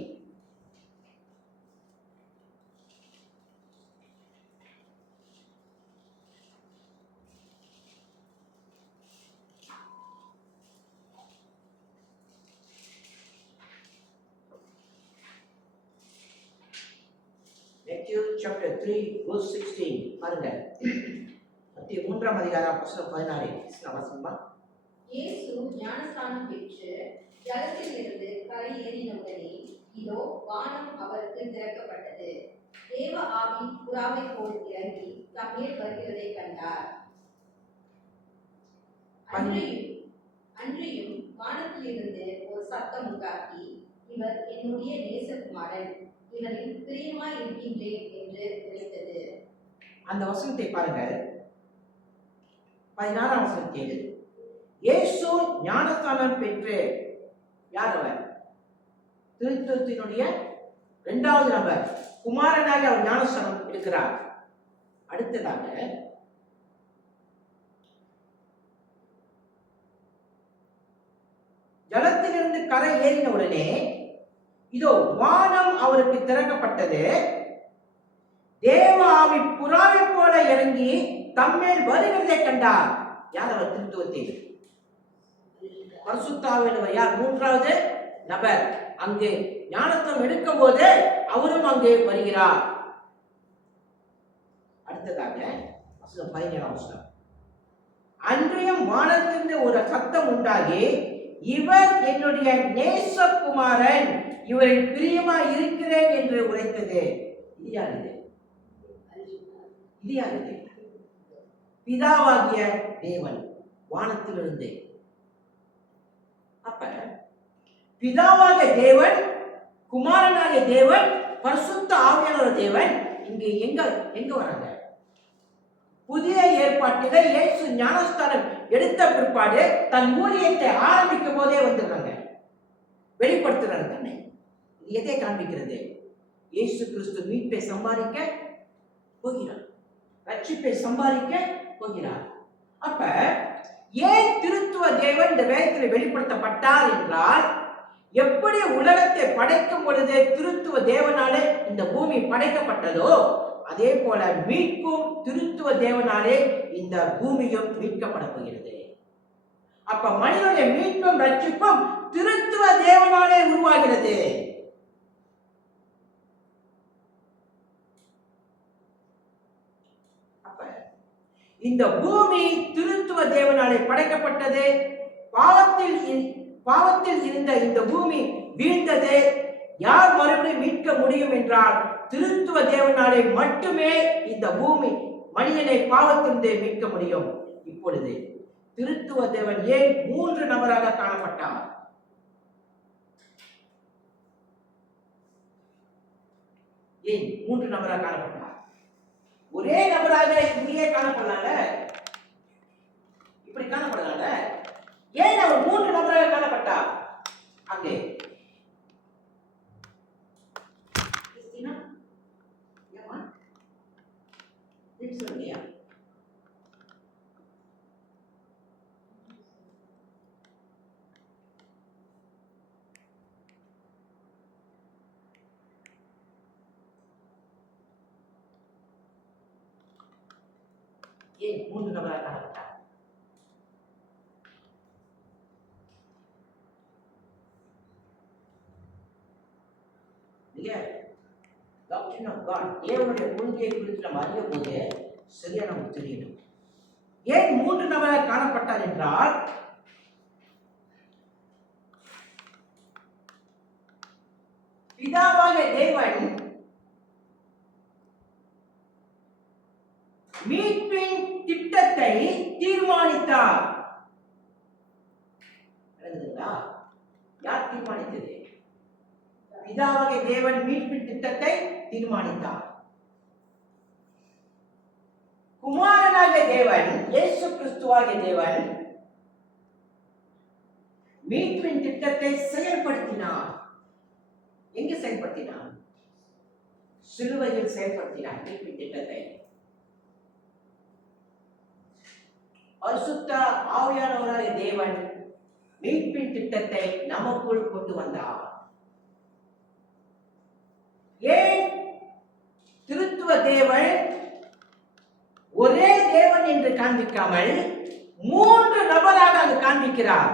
Matthew chapter 3 verse 16. பாருங்க. மத்தேயு 3ஆம் அதிகாரம் வசனம் 16. வாசிப்பா. இயேசு ஞானஸ்நானம் பெற்று ஜலத்திலிருந்து கரை ஏறினவுடனே இதோ வானம் அவருக்கு திறக்கப்பட்டது. தேவ ஆவி புறாவை போல் இறங்கி தம்மேல் வருகிறதை கண்டார். அன்றியும் வானத்திலிருந்து ஒரு சத்தம் உண்டாக்கி, இவர் என்னுடைய நேசகுமாரன், இவரில் பிரியமாய் இருக்கின்றேன் என்று உரைத்தது. அந்த வசனத்தை பாருங்கள். 16ஆம் வசனத்தில் இயேசு ஞானஸ்நானம் பெற்று, யார் அவர்? திருத்துவத்தினுடைய 2வது நபர், குமாரனாக அவர் ஞானஸ்நானம் எடுக்கிறார். அடுத்ததாக ஜலத்திலிருந்து கரை ஏறின உடனே இதோ வானம் அவருக்கு திறக்கப்பட்டது. தேவ ஆவி புறாவை போல இறங்கி தம்மேல் வருகிறதை கண்டார். யார் அவர்? திருத்துவத்தில் பரிசுத்த ஆவியானவர். யார்? 3வது நபர். அங்கு ஞானஸ்நானம் எடுக்கும் போது அவரும் அங்கே வருகிறார். அடுத்ததாக 17ஆம் வசனம். அன்றையும் வானத்திலிருந்து ஒரு சத்தம் உண்டாகி, இவர் என்னுடைய நேசகுமாரன், இவரில் பிரியமா இருக்கிறேன் என்று உரைத்தது. இது யாரு? இது யாரு? பிதாவாகிய தேவன் வானத்திலிருந்து. அப்ப பிதாவாகிய தேவன், குமாரனாகிய தேவன், பரிசுத்த ஆவியானவர் தேவன் இங்கே எங்க வராங்க? புதிய ஏற்பாட்டிலே இயேசு ஞானஸ்நானம் எடுத்த பிற்பாடு தன் ஊழியத்தை ஆரம்பிக்கும் போதே வந்துடுறாங்க, வெளிப்படுத்துறாரு தன்னை. இது எதை காண்பிக்கிறது? இயேசு கிறிஸ்து மீட்பை சம்பாதிக்க போகிறார், ரட்சிப்பை சம்பாதிக்க போகிறார். அப்ப ஏன் திருத்துவ தேவன் இந்த வேதத்தில் வெளிப்படுத்தப்பட்டார் என்றால், எப்படி உலகத்தை படைக்கும் பொழுது திருத்துவ தேவனாலே இந்த பூமி படைக்கப்பட்டதோ, அதே போல மீட்பும் திருத்துவ தேவனாலே இந்த பூமியும் மீட்கப்பட போகிறது. அப்ப மனிதனுடைய மீட்பும் ரட்சிப்பும் திருத்துவ தேவனாலே உருவாகிறது. அப்ப இந்த பூமி திருத்துவ தேவனாலே படைக்கப்பட்டது. பாவத்தில் இருந்த இந்த பூமி வீழ்ந்தது. யார் மறுபடியும் மீட்க முடியும் என்றால் திருத்துவ தேவனாலே மட்டுமே இந்த பூமி மனிதனை பாவத்திலிருந்து மீட்க முடியும். இப்பொழுது திருத்துவ தேவன் ஏன் 3 நபராக காணப்பட்டார்? ஏன் 3 நபராக காணப்பட்டார்? ஒரே நபராக இங்கே காணப்படலாங்க, இப்படி காணப்படலாங்க. ஏன் அவர் 3 நபராக காணப்பட்டார்? அங்கே ஏன் 3 நபராக காணப்பட்டார்? இல்லையா? டாக்டரின் ஆஃப் காட், தேவனுடைய கொள்கையை குறித்து நம்ம அறிய போது சரியா நமக்கு தெரியணும். ஏன் 3 நபராக காணப்பட்டார் என்றால், பிதாவாக தேவன் மீட்பின் திட்டத்தை தீர்மானித்தார். யார் தீர்மானித்தது? பிதாவாக தேவன் மீட்பின் திட்டத்தை தீர்மானித்தார். குமாரனாக தேவன், இயேசு கிறிஸ்துவாகிய தேவன் மீட்பின் திட்டத்தை செயல்படுத்தினார். எங்கு செயல்படுத்தினார்? சிலுவையில் செயல்படுத்தினார் மீட்பின் திட்டத்தை. பரிசுத்த ஆவியானவராகிய தேவன் மீட்பின் திட்டத்தை நமக்குள் கொண்டு வந்தார். ஏன் திருத்துவ தேவன் ஒரே தேவன் என்று காண்பிக்காமல் 3 நபராக அது காண்பிக்கிறார்?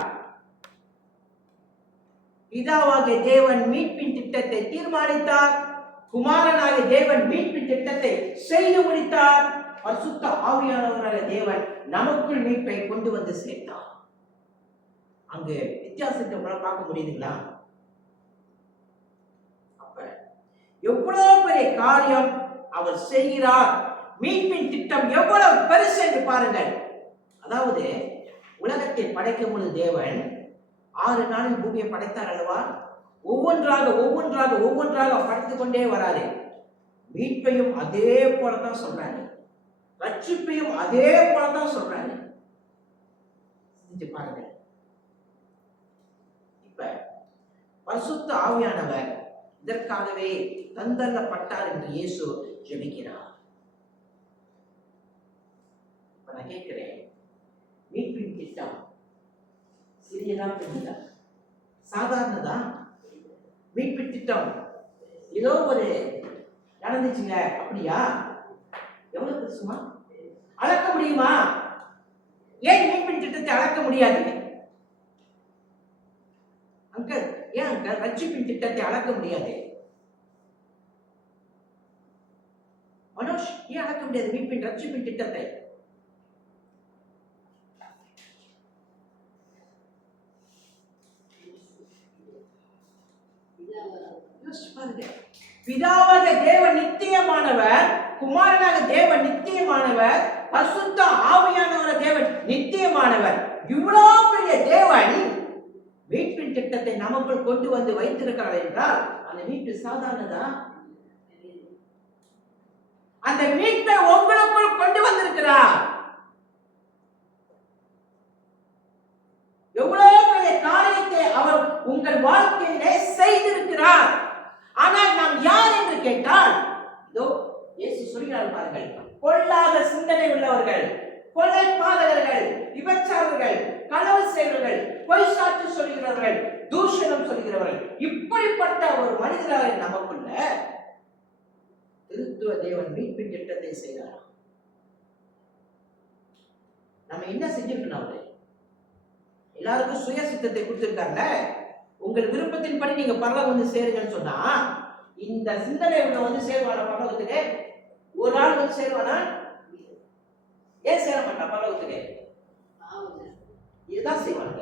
பிதாவாகிய தேவன் மீட்பின் திட்டத்தை தீர்மானித்தார், குமாரனாகிய தேவன் மீட்பின் திட்டத்தை செய்து முடித்தார், பரிசுத்த ஆவியானவராகிய தேவன் நமக்குள் மீட்பை கொண்டு வந்து சேர்த்தார். அங்கு வித்தியாசத்தை பார்க்க முடியுதுங்களா? அப்ப எவ்வளவு பெரிய காரியம் அவர் செய்கிறார், மீட்பின் திட்டம் எவ்வளவு பெருசு என்று பாருங்கள். அதாவது உலகத்தை படைக்கும் பொழுது தேவன் 6 நாளில் பூமியை படைத்தார் அல்லவா? ஒவ்வொன்றாக ஒவ்வொன்றாக ஒவ்வொன்றாக படைத்துக் கொண்டே வராரு. மீட்பையும் அதே போலதான் சொல்றாரு, ரட்சிப்பையும் அதே போலதான் சொல்றாரு. பாருங்க, இப்ப பரிசுத்த ஆவியானவர் இதற்காகவே தந்தரப்பட்டார் என்று இயேசு ஜெபிக்கிறார். இப்ப நான் கேட்கிறேன், மீட்பின் திட்டம் சிறியதா பெரியதா? சாதாரணதா? மீட்பின் திட்டம் ஏதோ ஒரு நடந்துச்சுங்க அப்படியா? எவ்வளவு பெருசுமா? அளக்க முடியுமா? ஏன் மீட்பின் திட்டத்தை அளக்க முடியாது? அங்கிள், ஏன் அங்கிள் ரட்சிப்பின் திட்டத்தை அளக்க முடியாது? மனோஜ், ஏன் அளக்க முடியாது மீட்பின் ரட்சிப்பின் திட்டத்தை? பிதாவாக தேவன் நித்தியமானவர், குமாரனாக தேவன் நித்தியமானவர், பரிசுத்த ஆவியானவர் தேவன் நித்தியமானவர். இவ்வளவு பெரிய தேவன் மீட்பின் திட்டத்தை நமக்குள் கொண்டு வந்து வைத்திருக்கிறார் என்றால் அந்த மீட்பு சாதாரணதா? அந்த மீட்பை உங்களுக்குள் கொண்டு வந்திருக்கிறார். எவ்வளவு பெரிய காரியத்தை அவர் உங்கள் வாழ்க்கையிலே செய்திருக்கிறார். ஆனால் நாம் யார் என்று கேட்டால், இதோ இயேசு சொல்கிறார் பாருங்கள், பொல்லாத சிந்தனை உள்ளவர்கள், கொலைபாதகர்கள், விபச்சாரர்கள், களவு செய்வர்கள், பொய் சாட்சி சொல்கிறவர்கள், தூஷணம் சொல்கிறவர்கள், இப்படிப்பட்ட ஒரு மனிதராக நமக்குள்ள திருத்துவ தேவன் மீட்பின் திட்டத்தை செய்கிறார். நம்ம என்ன செஞ்சிருக்கணும்? அவரு எல்லாருக்கும் சுய சித்தத்தை கொடுத்திருக்காங்க. உங்கள் விருப்பத்தின்படி நீங்க பரலோகம் வந்து சேருங்கன்னு சொன்னா, இந்த சிந்தனை வந்து சேருவானா பரலோகத்துக்கு? ஒரு ஆள் வந்து சேருவானா? ஏன் சேர மாட்டான் பரலோகத்துக்கு? இதுதான் செய்வாங்க.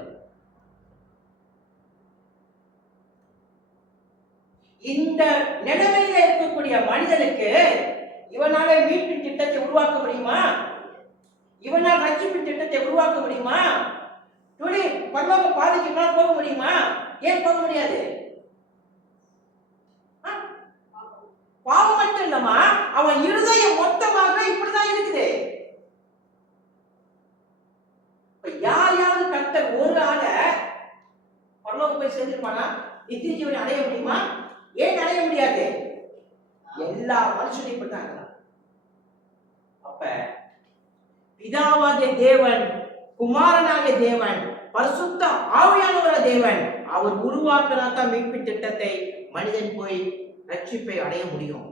இந்த நிலைமையில இருக்கக்கூடிய மனிதனுக்கு இவனால மீட்பின் திட்டத்தை உருவாக்க முடியுமா? இவனால் ரட்சிப்பின் திட்டத்தை உருவாக்க முடியுமா? துளி பரலோக பாதைக்கு போக முடியுமா? ஏன் போக முடியாது? பாவம் மட்டும் இல்லமா, அவன் இருதயம் மொத்தமாக இப்படிதான் இருக்குது. யாரையாவது கர்த்தர் ஒரு ஆள பரலோகம் போய் சேர்ந்திருப்பானா? நித்திய ஜீவனை அடைய முடியுமா? ஏன் அடைய முடியாது? எல்லா மனுஷனையும் இப்படிதான். அப்ப பிதாவாகிய தேவன், குமாரனாகிய தேவன், பரிசுத்த ஆவியானவர் தேவன், அவர் உருவாக்கினாதான் மீட்பின் திட்டத்தை மனிதன் போய் ரட்சிப்பை அடைய முடியும்.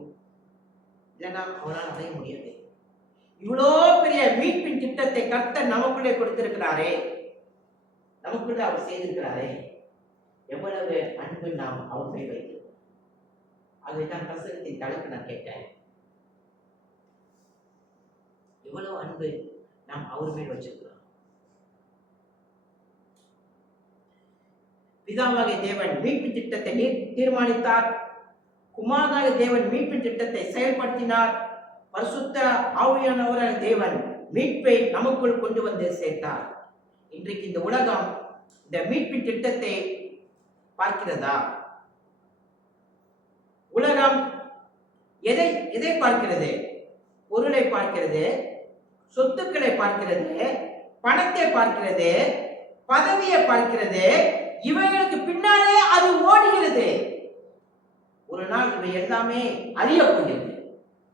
இல்லைன்னா அவனால் அடைய முடியாது. இவ்வளோ பெரிய மீட்பின் திட்டத்தை கர்த்தர் நமக்குள்ளே கொடுத்திருக்கிறாரே, நமக்குள்ள அவர் செய்திருக்கிறாரே, எவ்வளவு அன்பு நாம் அவர் மேல் வைத்திருக்கோம். அதுதான் பிரசங்கத்தின் தலைப்பு நான் கேட்டேன். எவ்வளவு அன்பு நாம் அவர் மேல் வச்சிருக்கிறோம். பிதாவாகிய தேவன் மீட்பின் திட்டத்தை தீர்மானித்தார். குமாரனாகிய தேவன் மீட்பின் திட்டத்தை செயல்படுத்தினார். பரிசுத்த ஆவியானவராகிய தேவன் மீட்பை நமக்குள் கொண்டு வந்து சேர்த்தார். இன்றைக்கு இந்த உலகம் இந்த மீட்பின் திட்டத்தை பார்க்கிறதா? உலகம் எதை எதை பார்க்கிறது? பொருளை பார்க்கிறது, சொத்துக்களை பார்க்கிறது, பணத்தை பார்க்கிறது, பதவியை பார்க்கிறது. இவைகளுக்கு பின்னாலே அது ஓடுகிறது. ஒரு நாள் இவை எல்லாமே அழிய போகிறது.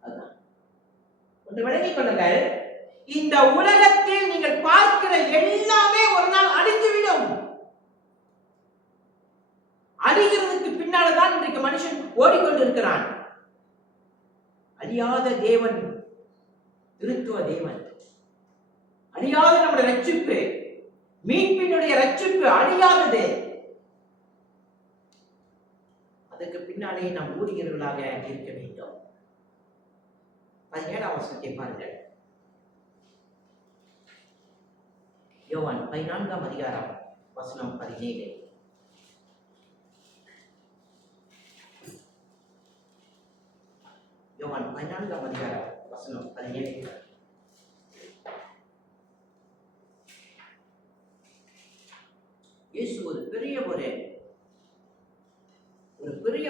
அதுதான் ஒன்று விளங்கிக் கொள்ளுங்கள். இந்த உலகத்தில் நீங்கள் பார்க்கிற எல்லாமே ஒரு நாள் அழிந்துவிடும். அழிகிறதுக்கு பின்னால்தான் இன்றைக்கு மனுஷன் ஓடிக்கொண்டிருக்கிறான். அழியாத தேவன், திருத்துவ தேவன், அழியாத நம்முடைய ரட்சிப்பு, மீட்பினுடைய ரட்சிப்பு அழியாதது. அதற்கு பின்னாலே நாம் ஊழியர்களாக இருக்க வேண்டும். 17ஆம் வசனத்தை பாருங்கள். யோவான் 14ஆம் அதிகாரம் வசனம் 17. யோவான் 14ஆம் அதிகாரம் வசனம் 17. இயேசு ஒரு பெரிய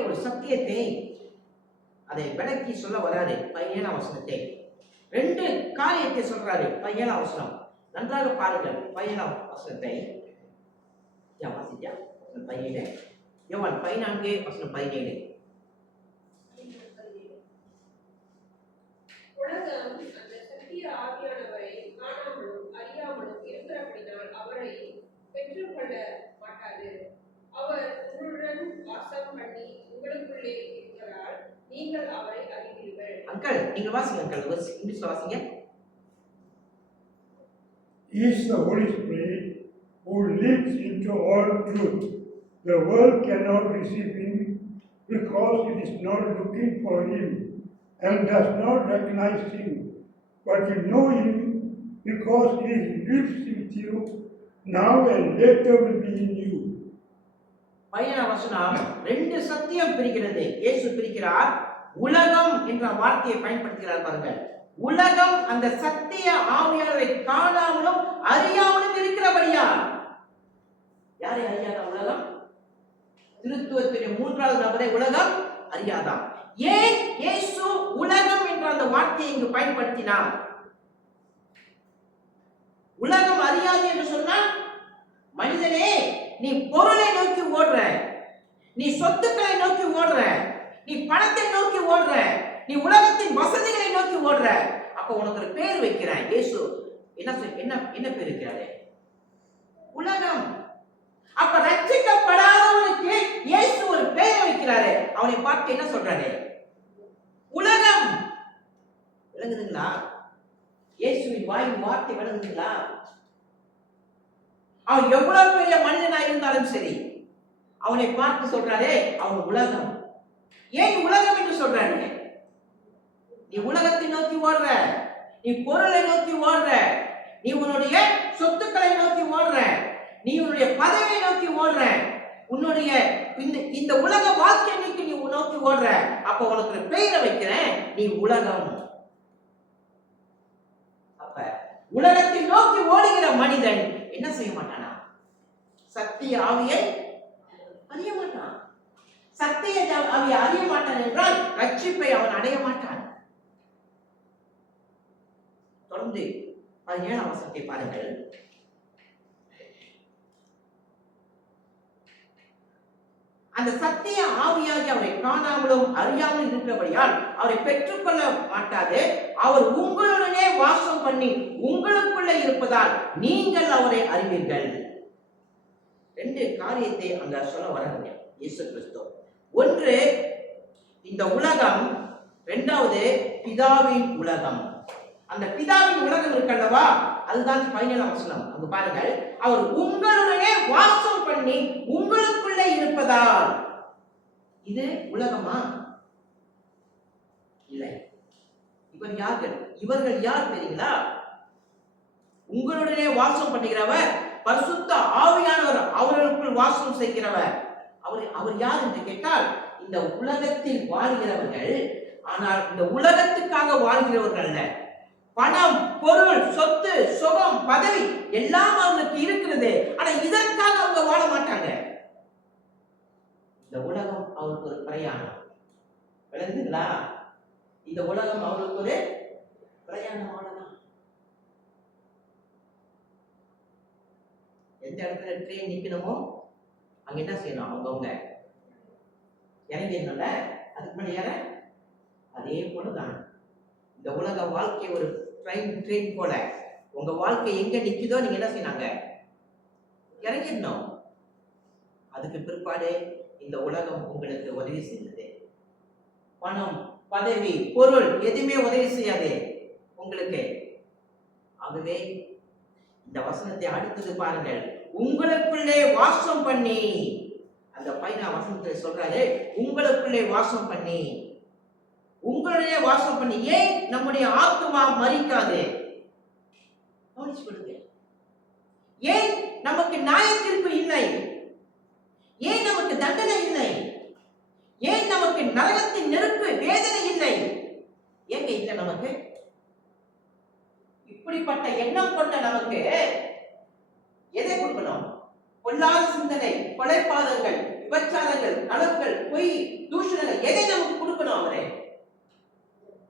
ஒரு சத்தியத்தை அதை விளக்கி சொல்ல வராரு. 17ஆம் வசனத்தை 2 காரியத்தை சொல்றாரு. 17ஆம் வசனம் நன்றாக பாருங்கள். 17ஆம் வசனத்தை வாசிச்சா 17. யோவான் 14 வசனம் 17. உலகம் அந்த சத்திய ஆவியானவரை காணாமலும் அறியாமலும் இருக்கிறபடினால் அவரை பெற்றுக்கொள்ள மாட்டாது. அவர் உங்களுடன் வாசம் பண்ணி உங்களுக்குள்ளே இருக்கிறார். நீங்கள் அவரை அறிவீர்கள். அங்கிள் நீங்க வாசிங்க. அங்கிள் இங்கிலீஷ்ல வாசிங்க. He is the Holy Spirit who leads into all truth. The world cannot receive him because it is not looking for him and does not recognize him. But you know him because he lives with you now and later will be in you. 17ஆம் வசனம் 2 சத்தியம் பிரிக்கிறது. இயேசு பிரிக்கிறார். உலகம் என்ற வார்த்தையை பயன்படுத்துகிறார் பாருங்க. உலகம் அந்த சத்திய ஆவியானவரை காணாமலும் அறியாமலும் இருக்கிறபடியா. யாரை அறியாத உலகம்? திருத்துவத்தின் 3வது நபரை உலகம் அறியாதாம். ஏன் இயேசு உலகம் என்ற அந்த வார்த்தையை இங்கு பயன்படுத்தினார்? உலகம் அறியாது என்று சொன்னால், மனிதனே நீ பொருளை நோக்கி ஓடுற, நீ சொத்துக்களை நோக்கி ஓடுற, நீ பணத்தை நோக்கி ஓடுற, நீ உலகத்தின் வசதிகளை நோக்கி ஓடுற. அப்ப உனக்கு ஒரு பேர் வைக்கிறேன். இயேசு என்ன பேர் வைக்கிறாரு? உலகம். அப்ப ரட்சிக்கப்படாதவனுக்கு இயேசு ஒரு பேரை வைக்கிறாரு. அவனை பார்த்து என்ன சொல்றாரு? உலகம். விளங்குதுங்களா? இயேசுவின் வாயின் வார்த்தை விளங்குதுங்களா? அவன் எவ்வளவு பெரிய மனிதனா இருந்தாலும் சரி, அவனை பார்த்து சொல்றாரே அவன் உலகம். ஏன் உலகம் என்று சொல்றாரு? நீ உலகத்தை நோக்கி ஓடுற, நீ பொருளை நோக்கி ஓடுற, நீ உன்னுடைய சொத்துக்களை நோக்கி ஓடுற, நீ உன்னுடைய பதவியை நோக்கி ஓடுற, உன்னுடைய இந்த உலக வாழ்க்கையை நீ நோக்கி ஓடுற. அப்ப உனக்கு ஒரு பெயரை வைக்கிறேன், நீ உலகம். அப்ப உலகத்தை நோக்கி ஓடுகிற மனிதன் என்ன செய்ய மாட்டானா? சத்திய ஆவியை அறிய மாட்டான். சத்திய ஆவியை அறிய மாட்டான் என்றால் ரட்சிப்பை அவன் அடைய மாட்டான். தொடர்ந்து 17ஆம் வசனத்தை பாருங்கள். அந்த சத்திய ஆவியாகி அவரை காணாமலும் அறியாமல் இருக்கிறபடியால் அவரை பெற்றுக்கொள்ள மாட்டாது. அவர் உங்களுடனே வாசம் பண்ணி உங்களுக்குள்ளே இருப்பதால் நீங்கள் அவரை அறிவீர்கள். 2 காரியத்தை அங்க சொல்ல வராங்க இயேசு கிறிஸ்து. ஒன்று இந்த உலகம், 2வது பிதாவின் உலகம். அந்த பிதாவின் உலகம் இருக்கல்லவா, அதுதான் 17 வசனம். அங்க பாருங்கள், அவர் உங்களுடனே வாசம் பண்ணி உங்களுக்குள்ளே இருப்பதால். இது உலகமா? இல்லை. இவர்கள் யார் தெரியுங்களா? உங்களுடனே வாசம் பண்ணுகிறவர் பரிசுத்த ஆவியானவர், அவர்களுக்குள் வாசம் செய்கிறவர். அவர் யார் என்று கேட்டால், இந்த உலகத்தில் வாழ்கிறவர்கள். ஆனால் இந்த உலகத்துக்காக வாழ்கிறவர்கள் அல்ல. பணம், பொருள், சொத்து, சுகம், பதவி எல்லாம் அவங்களுக்கு இருக்கிறது. ஆனா இதற்காக அவங்க வாழ மாட்டாங்க. இந்த உலகம் அவருக்கு ஒரு பிரயாணம். விளங்குதுங்களா? இந்த உலகம் அவங்களுக்கு ஒரு பிரயாணம். அவ்வளவுதான். எந்த இடத்துல ட்ரெயின் நிக்கணுமோ அங்க என்ன செய்யணும்? அவங்கவுங்க இறங்கிடணும்ல. அதுக்கு மேல ஏற. அதே போலதான் இந்த உலக வாழ்க்கை ஒரு ட்ரெயின் போல. உங்க வாழ்க்கை எங்க நிக்குதோ நீங்க என்ன செய்யறாங்க? இறங்கிடணும். அதுக்கு பிற்பாடு இந்த உலகம் உங்களுக்கு உதவி செய்யுது. பணம், பதவி, பொருள் எதுவுமே உதவி செய்யாது உங்களுக்கு. ஆகவே இந்த வசனத்தை அடுத்தது பாருங்கள், உங்களுக்குள்ளே வாசம் பண்ணி. அந்த 15 வசனத்தை சொல்றாரு, உங்களுக்குள்ளே வாசம் பண்ணி, உங்களுடைய வாசம் பண்ணி. ஏன் நம்முடைய ஆத்துமா மரிக்காது? கவனிச்சு கொடுங்க. ஏன் நமக்கு நியாயத்தீர்ப்பு இல்லை? ஏன் நமக்கு தண்டனை இல்லை? ஏன் நமக்கு நரகத்தின் நெருப்பு வேதனை இல்லை? ஏங்க இல்லை நமக்கு? இப்படிப்பட்ட எண்ணம் கொண்ட நமக்கு எதை கொடுக்கணும்? பொல்லாத சிந்தனை, கொலைபாதகங்கள், விபச்சாரங்கள், களவுகள், பொய், தூஷணங்கள் எதை நமக்கு கொடுக்கணும்? அவரே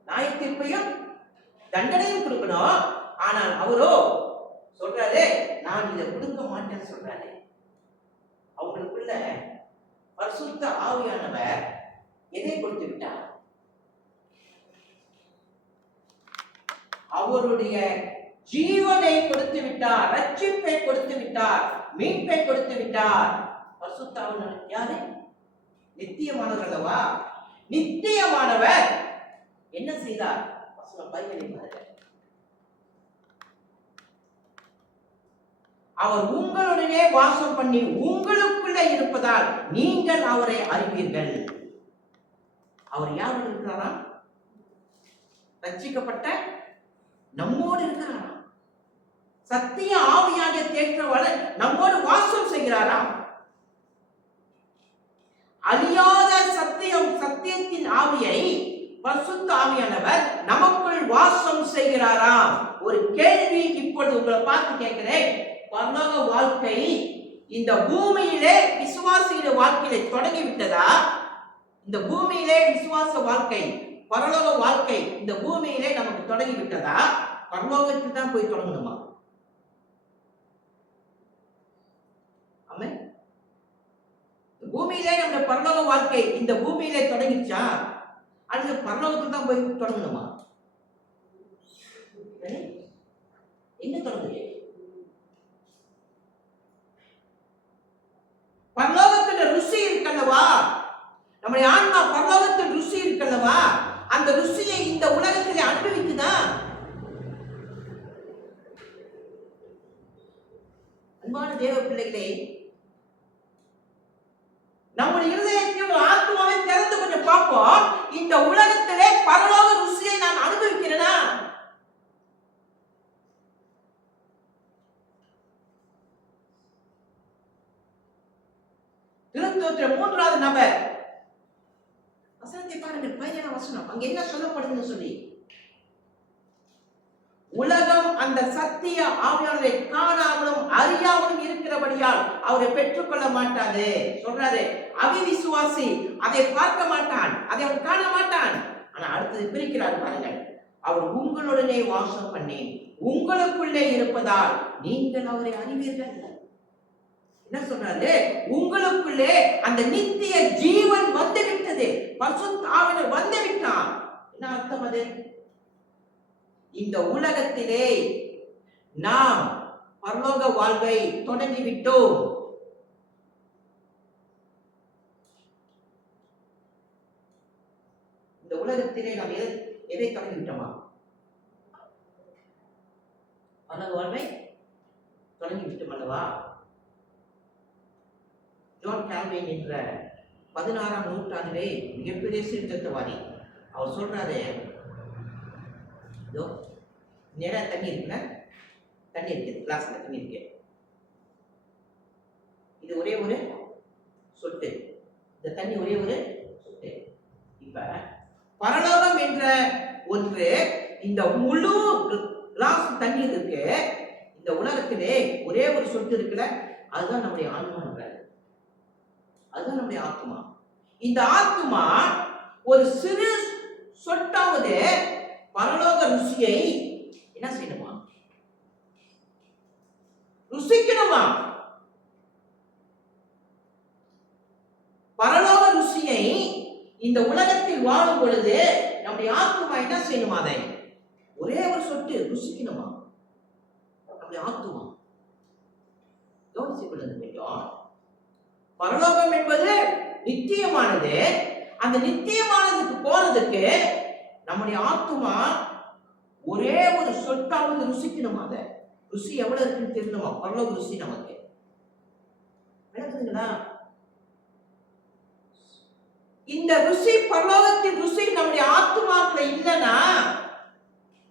நியாயத்தீர்ப்பையும் தண்டனையும் கொடுக்கணும். ஆனால் அவரோ சொல்றாரு, நான் இதை கொடுக்க மாட்டேன்னு சொல்றாரு. அவங்களுக்குள்ள பரிசுத்த ஆவியானவர் எதை கொடுத்து விட்டார்? அவருடைய ஜீவனை கொடுத்து விட்டார், ரட்சிப்பை கொடுத்து விட்டார், மீட்பை கொடுத்து விட்டார். பரிசுத்த ஆவியானவர் யாரு? நித்தியமானவர் அல்லவா? நித்தியமானவர் என்ன செய்தார்? வசனம் 15 அவர் உங்களுடனே வாசம் பண்ணி உங்களுக்குள்ள இருப்பதால் நீங்கள் அவரை அறிவீர்கள். அவர் யாரோடு இருக்கிறாரா? ரட்சிக்கப்பட்ட நம்மோடு இருக்கிறாரா? சத்திய ஆவியாக தேற்றவாளர் நம்மோடு வாசம் செய்கிறாராம். அழியாத சத்தியத்தின் ஆவியை பரிசுத்த ஆவியானவர் நமக்குள் வாசம் செய்கிறாராம். ஒரு கேள்வி இப்பொழுது உங்களை பார்த்து கேட்கிறேன். பரலோக வாழ்க்கை இந்த பூமியிலே விசுவாசியின் வாழ்க்கையிலே தொடங்கி விட்டதா? இந்த பூமியிலே விசுவாச வாழ்க்கை, பரலோக வாழ்க்கை இந்த பூமியிலே நமக்கு தொடங்கி விட்டதா? பரலோகத்தில் தான் போய் தொடங்கணுமா? ஆமென். பூமியிலே நம்முடைய பரலோக வாழ்க்கை இந்த பூமியிலே தொடங்கிச்சா? அது பரலோகத்தில் தான் போய் தொடங்கணுமா? எங்க தொடங்குது? பரலோகத்தில் ருசி இருக்கல்லவா? நம்முடைய ஆன்மா பரலோகத்தில் ருசி இருக்கல்லவா? அந்த ருசியை இந்த உலகத்திலே அனுபவிக்குதா? அன்பான தேவ பிள்ளைகளே, நம்முடைய இருதயத்தையும் ஆத்மாவை திறந்து கொஞ்சம் பார்ப்போம். இந்த உலகத்திலே பரலோக ருசியை நான் அனுபவிக்கிறேனா? திருத்துவத்தில் 3வது நபர் வசனத்தை பாருங்கள். 15 வசனம் அங்க என்ன சொல்லப்படுதுன்னு சொல்லி, உலகம் அந்த சத்திய ஆவியானவரை காணாமலும் அறியாமலும் இருக்கிறபடியால் அவரை பெற்றுக்கொள்ள மாட்டாது சொல்றாரு. அவிவிசுவாசி அதை பார்க்க மாட்டான், அதை அவன் காண மாட்டான். ஆனா அடுத்தது பிரிக்கிறார் பாருங்கள். அவர் உங்களுடனே வாசம் பண்ணி உங்களுக்குள்ளே இருப்பதால் நீங்கள் அவரை அறிவீர்கள். என்ன சொல்றாரு? உங்களுக்குள்ளே அந்த நித்திய ஜீவன் வந்து விட்டது. பரிசுத்த ஆவியானவர் வந்து விட்டான். என்ன அர்த்தம் அது? இந்த உலகத்திலே நாம் பரலோக வாழ்வை தொடங்கிவிட்டோம். இந்த உலகத்திலே நாம் எதை தொடங்கிவிட்டோமா? பரலோக வாழ்வை தொடங்கி விட்டோம் அல்லவா? ஜான் கால்வின் என்ற 16ஆம் நூற்றாண்டிலே மிகப்பெரிய சீர்திருத்தவாதி அவர் சொல்றாரு, இதோ நேரா தண்ணி இருக்குல்ல, தண்ணி இருக்குது, கிளாஸ்ல தண்ணி இருக்கு, இது ஒரே ஒரு சொட்டு, இந்த தண்ணி ஒரே ஒரு சொட்டு. இப்ப பரலோகம் என்ற ஒன்று, இந்த முழு கிளாஸ் தண்ணீர் இருக்கு, இந்த உலகத்திலே ஒரே ஒரு சொட்டு இருக்குல்ல, அதுதான் நம்முடைய ஆன்மான்றாரு. அதுதான் நம்முடைய ஆத்மா. இந்த ஆத்மா ஒரு சிறு சொட்டாவது பரலோக ருசியை என்ன செய்யணுமா? ருசிக்கணுமா? பரலோக ருசியை இந்த உலகத்தில் வாழும் பொழுது நம்முடைய ஆத்மா என்ன செய்யணுமா? அதை ஒரே ஒரு சொட்டு ருசிக்கணுமா? நம்முடைய ஆத்மா கவனித்துக் கொள்ள வேண்டும். பரலோகம் என்பது நித்தியமானது. அந்த நித்தியமானதுக்கு போறதுக்கு நம்முடைய ஆத்மா ஒரே ஒரு சொட்டாவது ருசிக்கணுமா? அதை ருசி எவ்வளவு இருக்குன்னு தெரியணுமா? பரலோக ருசி நமக்கு விளக்குதுங்களா? இந்த ருசி, பரலோகத்தின் ருசி நம்முடைய ஆத்மாக்களை இல்லைன்னா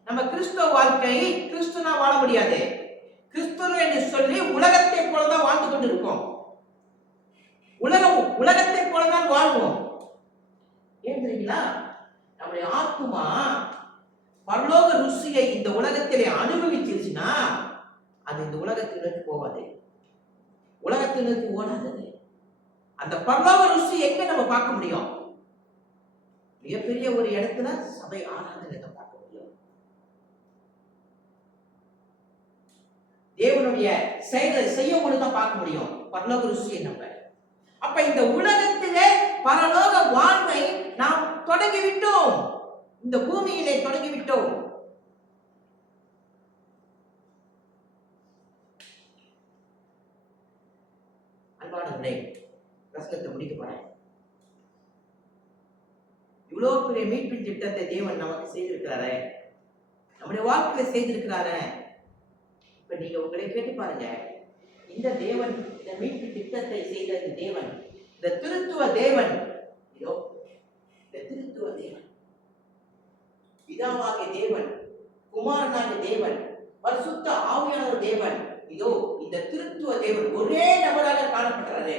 நம்ம கிறிஸ்தவ வாழ்க்கை கிறிஸ்துவனா வாழ முடியாது. கிறிஸ்துவ என்று சொல்லி உலகத்தை போலதான் வாழ்ந்து கொண்டிருக்கோம். உலகத்தை போலதான் வாழ்வோம். ஏன் தெரியுங்களா? நம்முடைய ஆத்மா பரலோக ருசியை இந்த உலகத்திலே அனுபவிச்சிருச்சுன்னா அது இந்த உலகத்தினருக்கு போகாது, உலகத்தினருக்கு ஓடாதது. அந்த பரலோக ருசி எங்க நம்ம பார்க்க முடியும்? மிகப்பெரிய ஒரு இடத்துல சபை ஆராதனை பார்க்க முடியும். தேவனுடைய செயலை செய்யும் பொழுதுதான் பார்க்க முடியும் பரலோக ருசியை நம்ம. அப்ப இந்த உலகத்திலே பரலோக வாழ்வை நாம் தொடங்கிவிட்டோம், இந்த பூமியிலே தொடங்கிவிட்டோம். அன்பானவர்களே, பிரசங்கத்தை முடிக்க போறேன். இவ்வளவு பெரிய மீட்பின் திட்டத்தை தேவன் நமக்கு செய்திருக்கிறாரு, நம்முடைய வாழ்க்கையில செய்திருக்கிறாரு. இப்ப நீங்க உங்களை கேட்டு பாருங்க, இந்த தேவன், இந்த மீட்பு திட்டத்தை செய்த இந்த தேவன், இந்த திருத்துவ தேவன், இதோ இந்த திருத்துவ தேவன், பிதாவாகிய தேவன், குமாரனாகிய தேவன், பரிசுத்த ஆவியானவர் தேவன், இதோ இந்த திருத்துவ தேவன் ஒரே நபராக காணப்படுறாரு.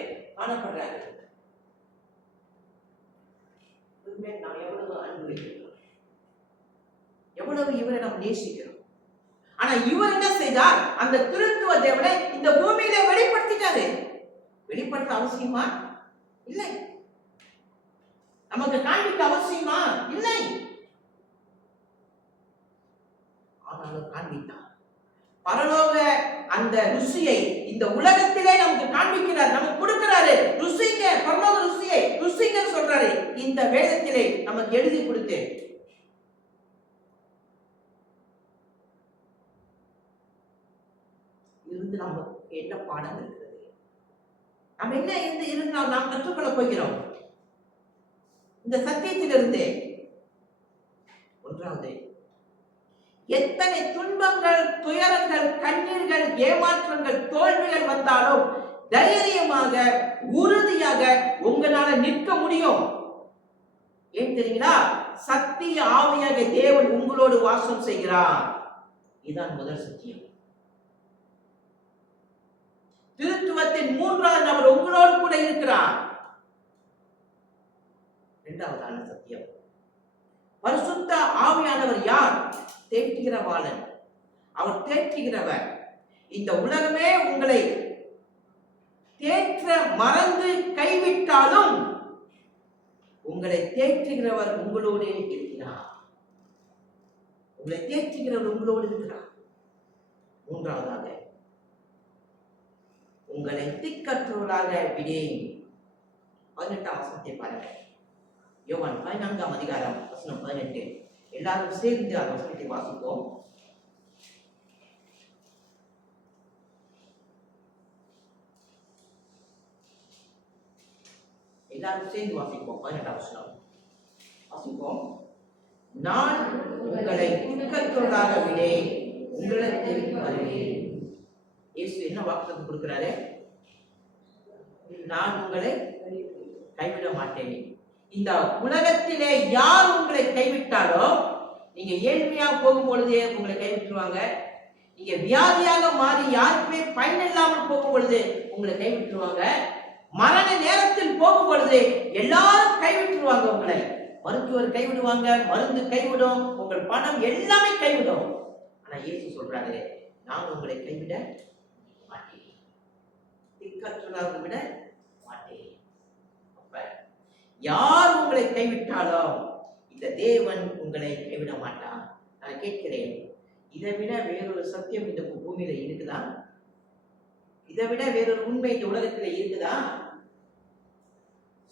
நாம் எவ்வளவு அன்பு வைக்கிறோம், எவ்வளவு இவரை நாம் நேசிக்கிறோம். ஆனா இவர் என்ன செய்தார்? அந்த திருத்துவ தேவனை இந்த பூமியில வெளிப்படுத்திட்டாரு. வெளிப்படுத்த அவசியமா? இல்லை. நமக்கு காண்பிக்க அவசியமா? இல்லை. ஆனாலும் காண்பித்தார். பரலோக அந்த ருசியை இந்த உலகத்திலே நமக்கு காண்பிக்கிறார், நமக்கு கொடுக்கிறாரு. ருசிங்க, பரலோக ருசியை ருசிங்க சொல்றாரு. இந்த வேதத்திலே நமக்கு எழுதி கொடுத்து இருந்து நமக்கு என்ன பாடம் இருக்கிறது? நம்ம என்ன இருந்தால் நாம் கற்றுக்கொள்ள போகிறோம் இந்த சத்தியத்திலிருந்து? ஒன்றாவது, எத்தனை துன்பங்கள், துயரங்கள், கண்ணீர்கள், ஏமாற்றங்கள், தோல்விகள் வந்தாலும் தைரியமாக, உறுதியாக உங்களால நிற்க முடியும். ஏன் தெரியுங்களா? சத்திய ஆவியாக தேவன் உங்களோடு வாசம் செய்கிறார். இதுதான் முதல் சத்தியம். திருத்துவத்தின் மூன்றாவது நபர் உங்களோடு கூட இருக்கிறார். இரண்டாவதான சத்தியம், பரிசுத்த ஆவியானவர் யார்? தேற்றுகிறவாளன். அவர் தேற்றுகிறவர். இந்த உலகமே உங்களை தேற்ற மறந்து கைவிட்டாலும் உங்களை தேற்றுகிறவர் உங்களோடு இருக்கிறார். உங்களை தேற்றுகிறவர் உங்களோடு இருக்கிறார். மூன்றாவதாக, உங்களை திக்கற்றவர்களாக விடேன். 18ஆம் வசனத்தை பாருங்க. யோவான் 14ஆம் அதிகாரம் வசனம் 18. எல்லாரும் சேர்ந்து அந்த வசனத்தை வாசிப்போம். எல்லாரும் சேர்ந்து வாசிப்போம். 18ஆம் வசனம் வாசிப்போம். நான் உங்களை திக்கற்றவர்களாக விடேன், உங்களிடத்தில் வருவேன். இயேசு என்ன வாக்குத்தத்தம் கொடுக்கிறாரு? நான் உங்களை கைவிட மாட்டேன். இந்த உலகத்திலே யார் உங்களை கைவிட்டாலும், நீங்க ஏழ்மையா போகும் பொழுதே உங்களை கைவிட்டுருவாங்க. நீங்க வியாதியாக மாறி யாருக்குமே பயன் இல்லாமல் போகும் பொழுது உங்களை கைவிட்டுருவாங்க. மரண நேரத்தில் போகும் பொழுது எல்லாரும் கைவிட்டுருவாங்க. உங்களை மருத்துவர் கைவிடுவாங்க, மருந்து கைவிடும், உங்கள் பணம் எல்லாமே கைவிடும். ஆனா இயேசு சொல்றாரு, நான் உங்களை கைவிட மாட்டேன், திக்கற்றவர்களை விட மாட்டேன். யார் உங்களை கைவிட்டாலும் இந்த தேவன் உங்களை கைவிட மாட்டார். நான் கேட்கிறேன், இதை விட வேறொரு சத்தியம் இந்த பூமியில இருக்குதா? இதை விட வேறொரு உண்மை இந்த உலகத்துல இருக்குதா?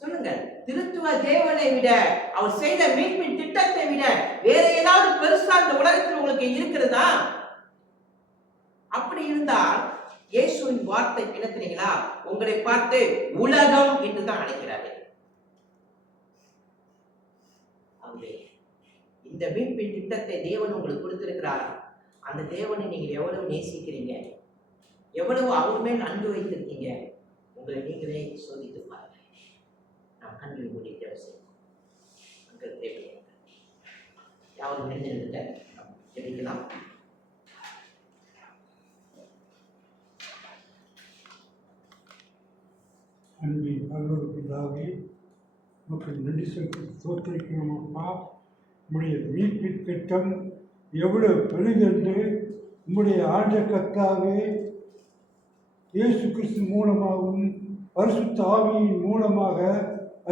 சொல்லுங்க. திருத்துவ தேவனை விட, அவர் செய்த மீட்பின் திட்டத்தை விட வேற ஏதாவது பெருசா இந்த உலகத்தில் உங்களுக்கு இருக்கிறதா? அப்படி இருந்தால் இயேசுவின் வார்த்தை கிணத்துனீங்களா? உங்களை பார்த்து உலகம் என்று தான் அழைக்கிறாரு. இந்த மீட்பின் திட்டத்தை தேவன் உங்களுக்கு கொடுத்திருக்கிறார். அந்த தேவனை நீங்கள் எவ்வளவு நேசிக்கிறீங்க, எவ்வளவு அவர் மேல் அன்பு வைத்திருக்கீங்க, உங்களை நீங்களே சோதித்து பாருங்க. நாம் கண்களை மூடி தேவை செய்வோம். அங்கே தேவை யாரும் நினைஞ்சிருக்க ஜெபிக்கலாம். அன்பின் பரலோக பிதாவே, மக்கள் நன்றி செலுத்தி தோற்றிருக்கிறோம். அப்பா, உம்முடைய மீட்பின் திட்டம் எவ்வளவு பெரிதென்று உம்முடைய ஆண்ட கர்த்தாவே இயேசு கிறிஸ்து மூலமாகவும் பரிசுத்த ஆவியின் மூலமாக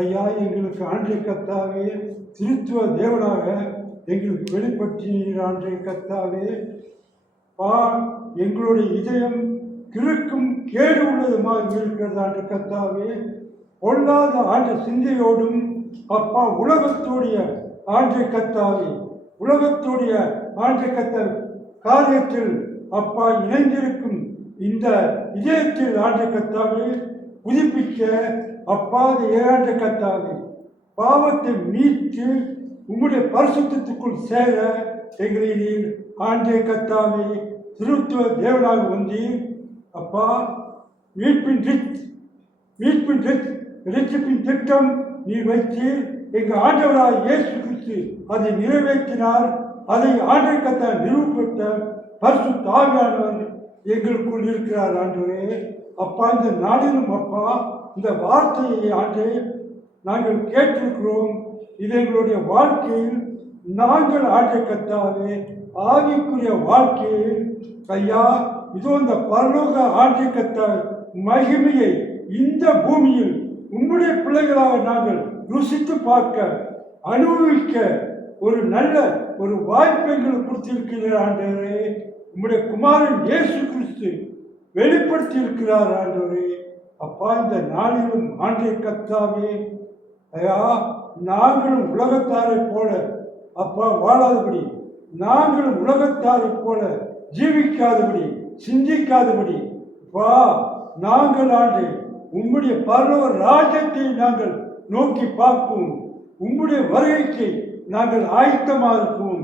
ஐயா எங்களுக்கு ஆண்ட கர்த்தாவே திருத்துவ தேவனாக எங்களுக்கு வெளிப்பட்டீர். ஆண்ட கர்த்தாவே, எங்களுடைய இதயம் கிறுக்கும் கேடு உள்ளதுமாக இருக்கிறது. ஆண்ட கர்த்தாவே, பொல்லாத ஆண்ட சிந்தையோடும் அப்பா உலகத்துடைய ஆண்டை கர்த்தாவே, உலகத்துடைய ஆண்டை கர்த்தாவே காரியத்தில் அப்பா இணைந்திருக்கும் இந்த இதயத்தில் ஆண்டை கர்த்தாவே புதுப்பிக்க அப்பா ஆண்டை கர்த்தாவே பாவத்தை மீட்டு உம்முடைய பரிசுத்தத்துக்குள் சேர எங்களை நீர் ஆண்டை கர்த்தாவே திருத்துவ தேவனாக வந்தீர். அப்பா, மீட்பின் ரட்சிப்பின் திட்டம் நீர் வைத்தீர். எங்கள் ஆண்டவராய் இயேசு கிறிஸ்து அதை நிறைவேற்றினார். அதை ஆண்டை கர்த்தர் நிரூபித்த பரிசுத்த ஆவியானவர் எங்களுக்குள் இருக்கிறார். ஆண்டவரே அப்பா, இந்த நாளிலும் அப்பா இந்த வார்த்தையை ஆண்டே நாங்கள் கேட்டிருக்கிறோம். இது எங்களுடைய வாழ்க்கையில் நாங்கள் ஆண்டை கர்த்தாவே ஆவிக்குரிய வாழ்க்கையில் ஐயா இதோ இந்த பரலோக ஆண்டை கர்த்தர் மகிமையை இந்த பூமியில் உம்முடைய பிள்ளைகளாக நாங்கள் ருசித்து பார்க்க அனுபவிக்க ஒரு நல்ல ஒரு வாய்ப்பை எங்களுக்கு கொடுத்திருக்கிறார். ஆண்டவரே, உம்முடைய குமாரன் இயேசு கிறிஸ்து வெளிப்படுத்தி இருக்கிறார். ஆண்டவரே அப்பா, இந்த நாளிலும் ஆண்டை கர்த்தாவே ஐயா நாங்களும் உலகத்தாரை போல அப்பா வாழாதபடி, நாங்களும் உலகத்தாரை போல ஜீவிக்காதபடி, சிந்திக்காதபடி நாங்கள் ஆண்டு உம்முடைய பரலோக ராஜ்யத்தை நாங்கள் நோக்கி பார்ப்போம். உம்முடைய வருகைக்கு நாங்கள் ஆயத்தமாக இருப்போம்.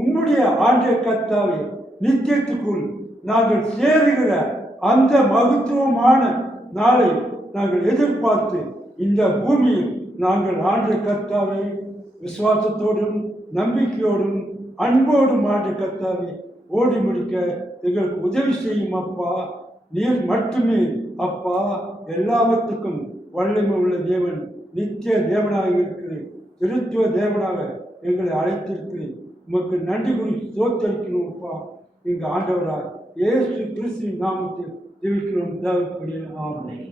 உம்முடைய ஆண்டை கர்த்தாவே நித்தியத்துக்குள் நாங்கள் சேருகிற அந்த மகத்துவமான நாளை நாங்கள் எதிர்பார்த்து இந்த பூமியில் நாங்கள் ஆண்டை கர்த்தாவை விசுவாசத்தோடும் நம்பிக்கையோடும் அன்போடும் ஆண்டை கர்த்தாவை ஓடி முடிக்க எங்களுக்கு உதவி செய்யும். அப்பா, நீர் மட்டுமே அப்பா எல்லாவற்றுக்கும் வல்லமை உள்ள தேவன், நித்திய தேவனாக இருக்கிறேன், திருத்துவ தேவனாக எங்களை அழைத்திருக்கிறேன். உமக்கு நன்றி கூறி ஸ்தோத்திரிக்கிறோம். அப்பா, எங்கள் ஆண்டவராக இயேசு கிறிஸ்துவின் நாமத்தில் ஜெபிக்கிறோம். தேவப்படியே ஆமென்.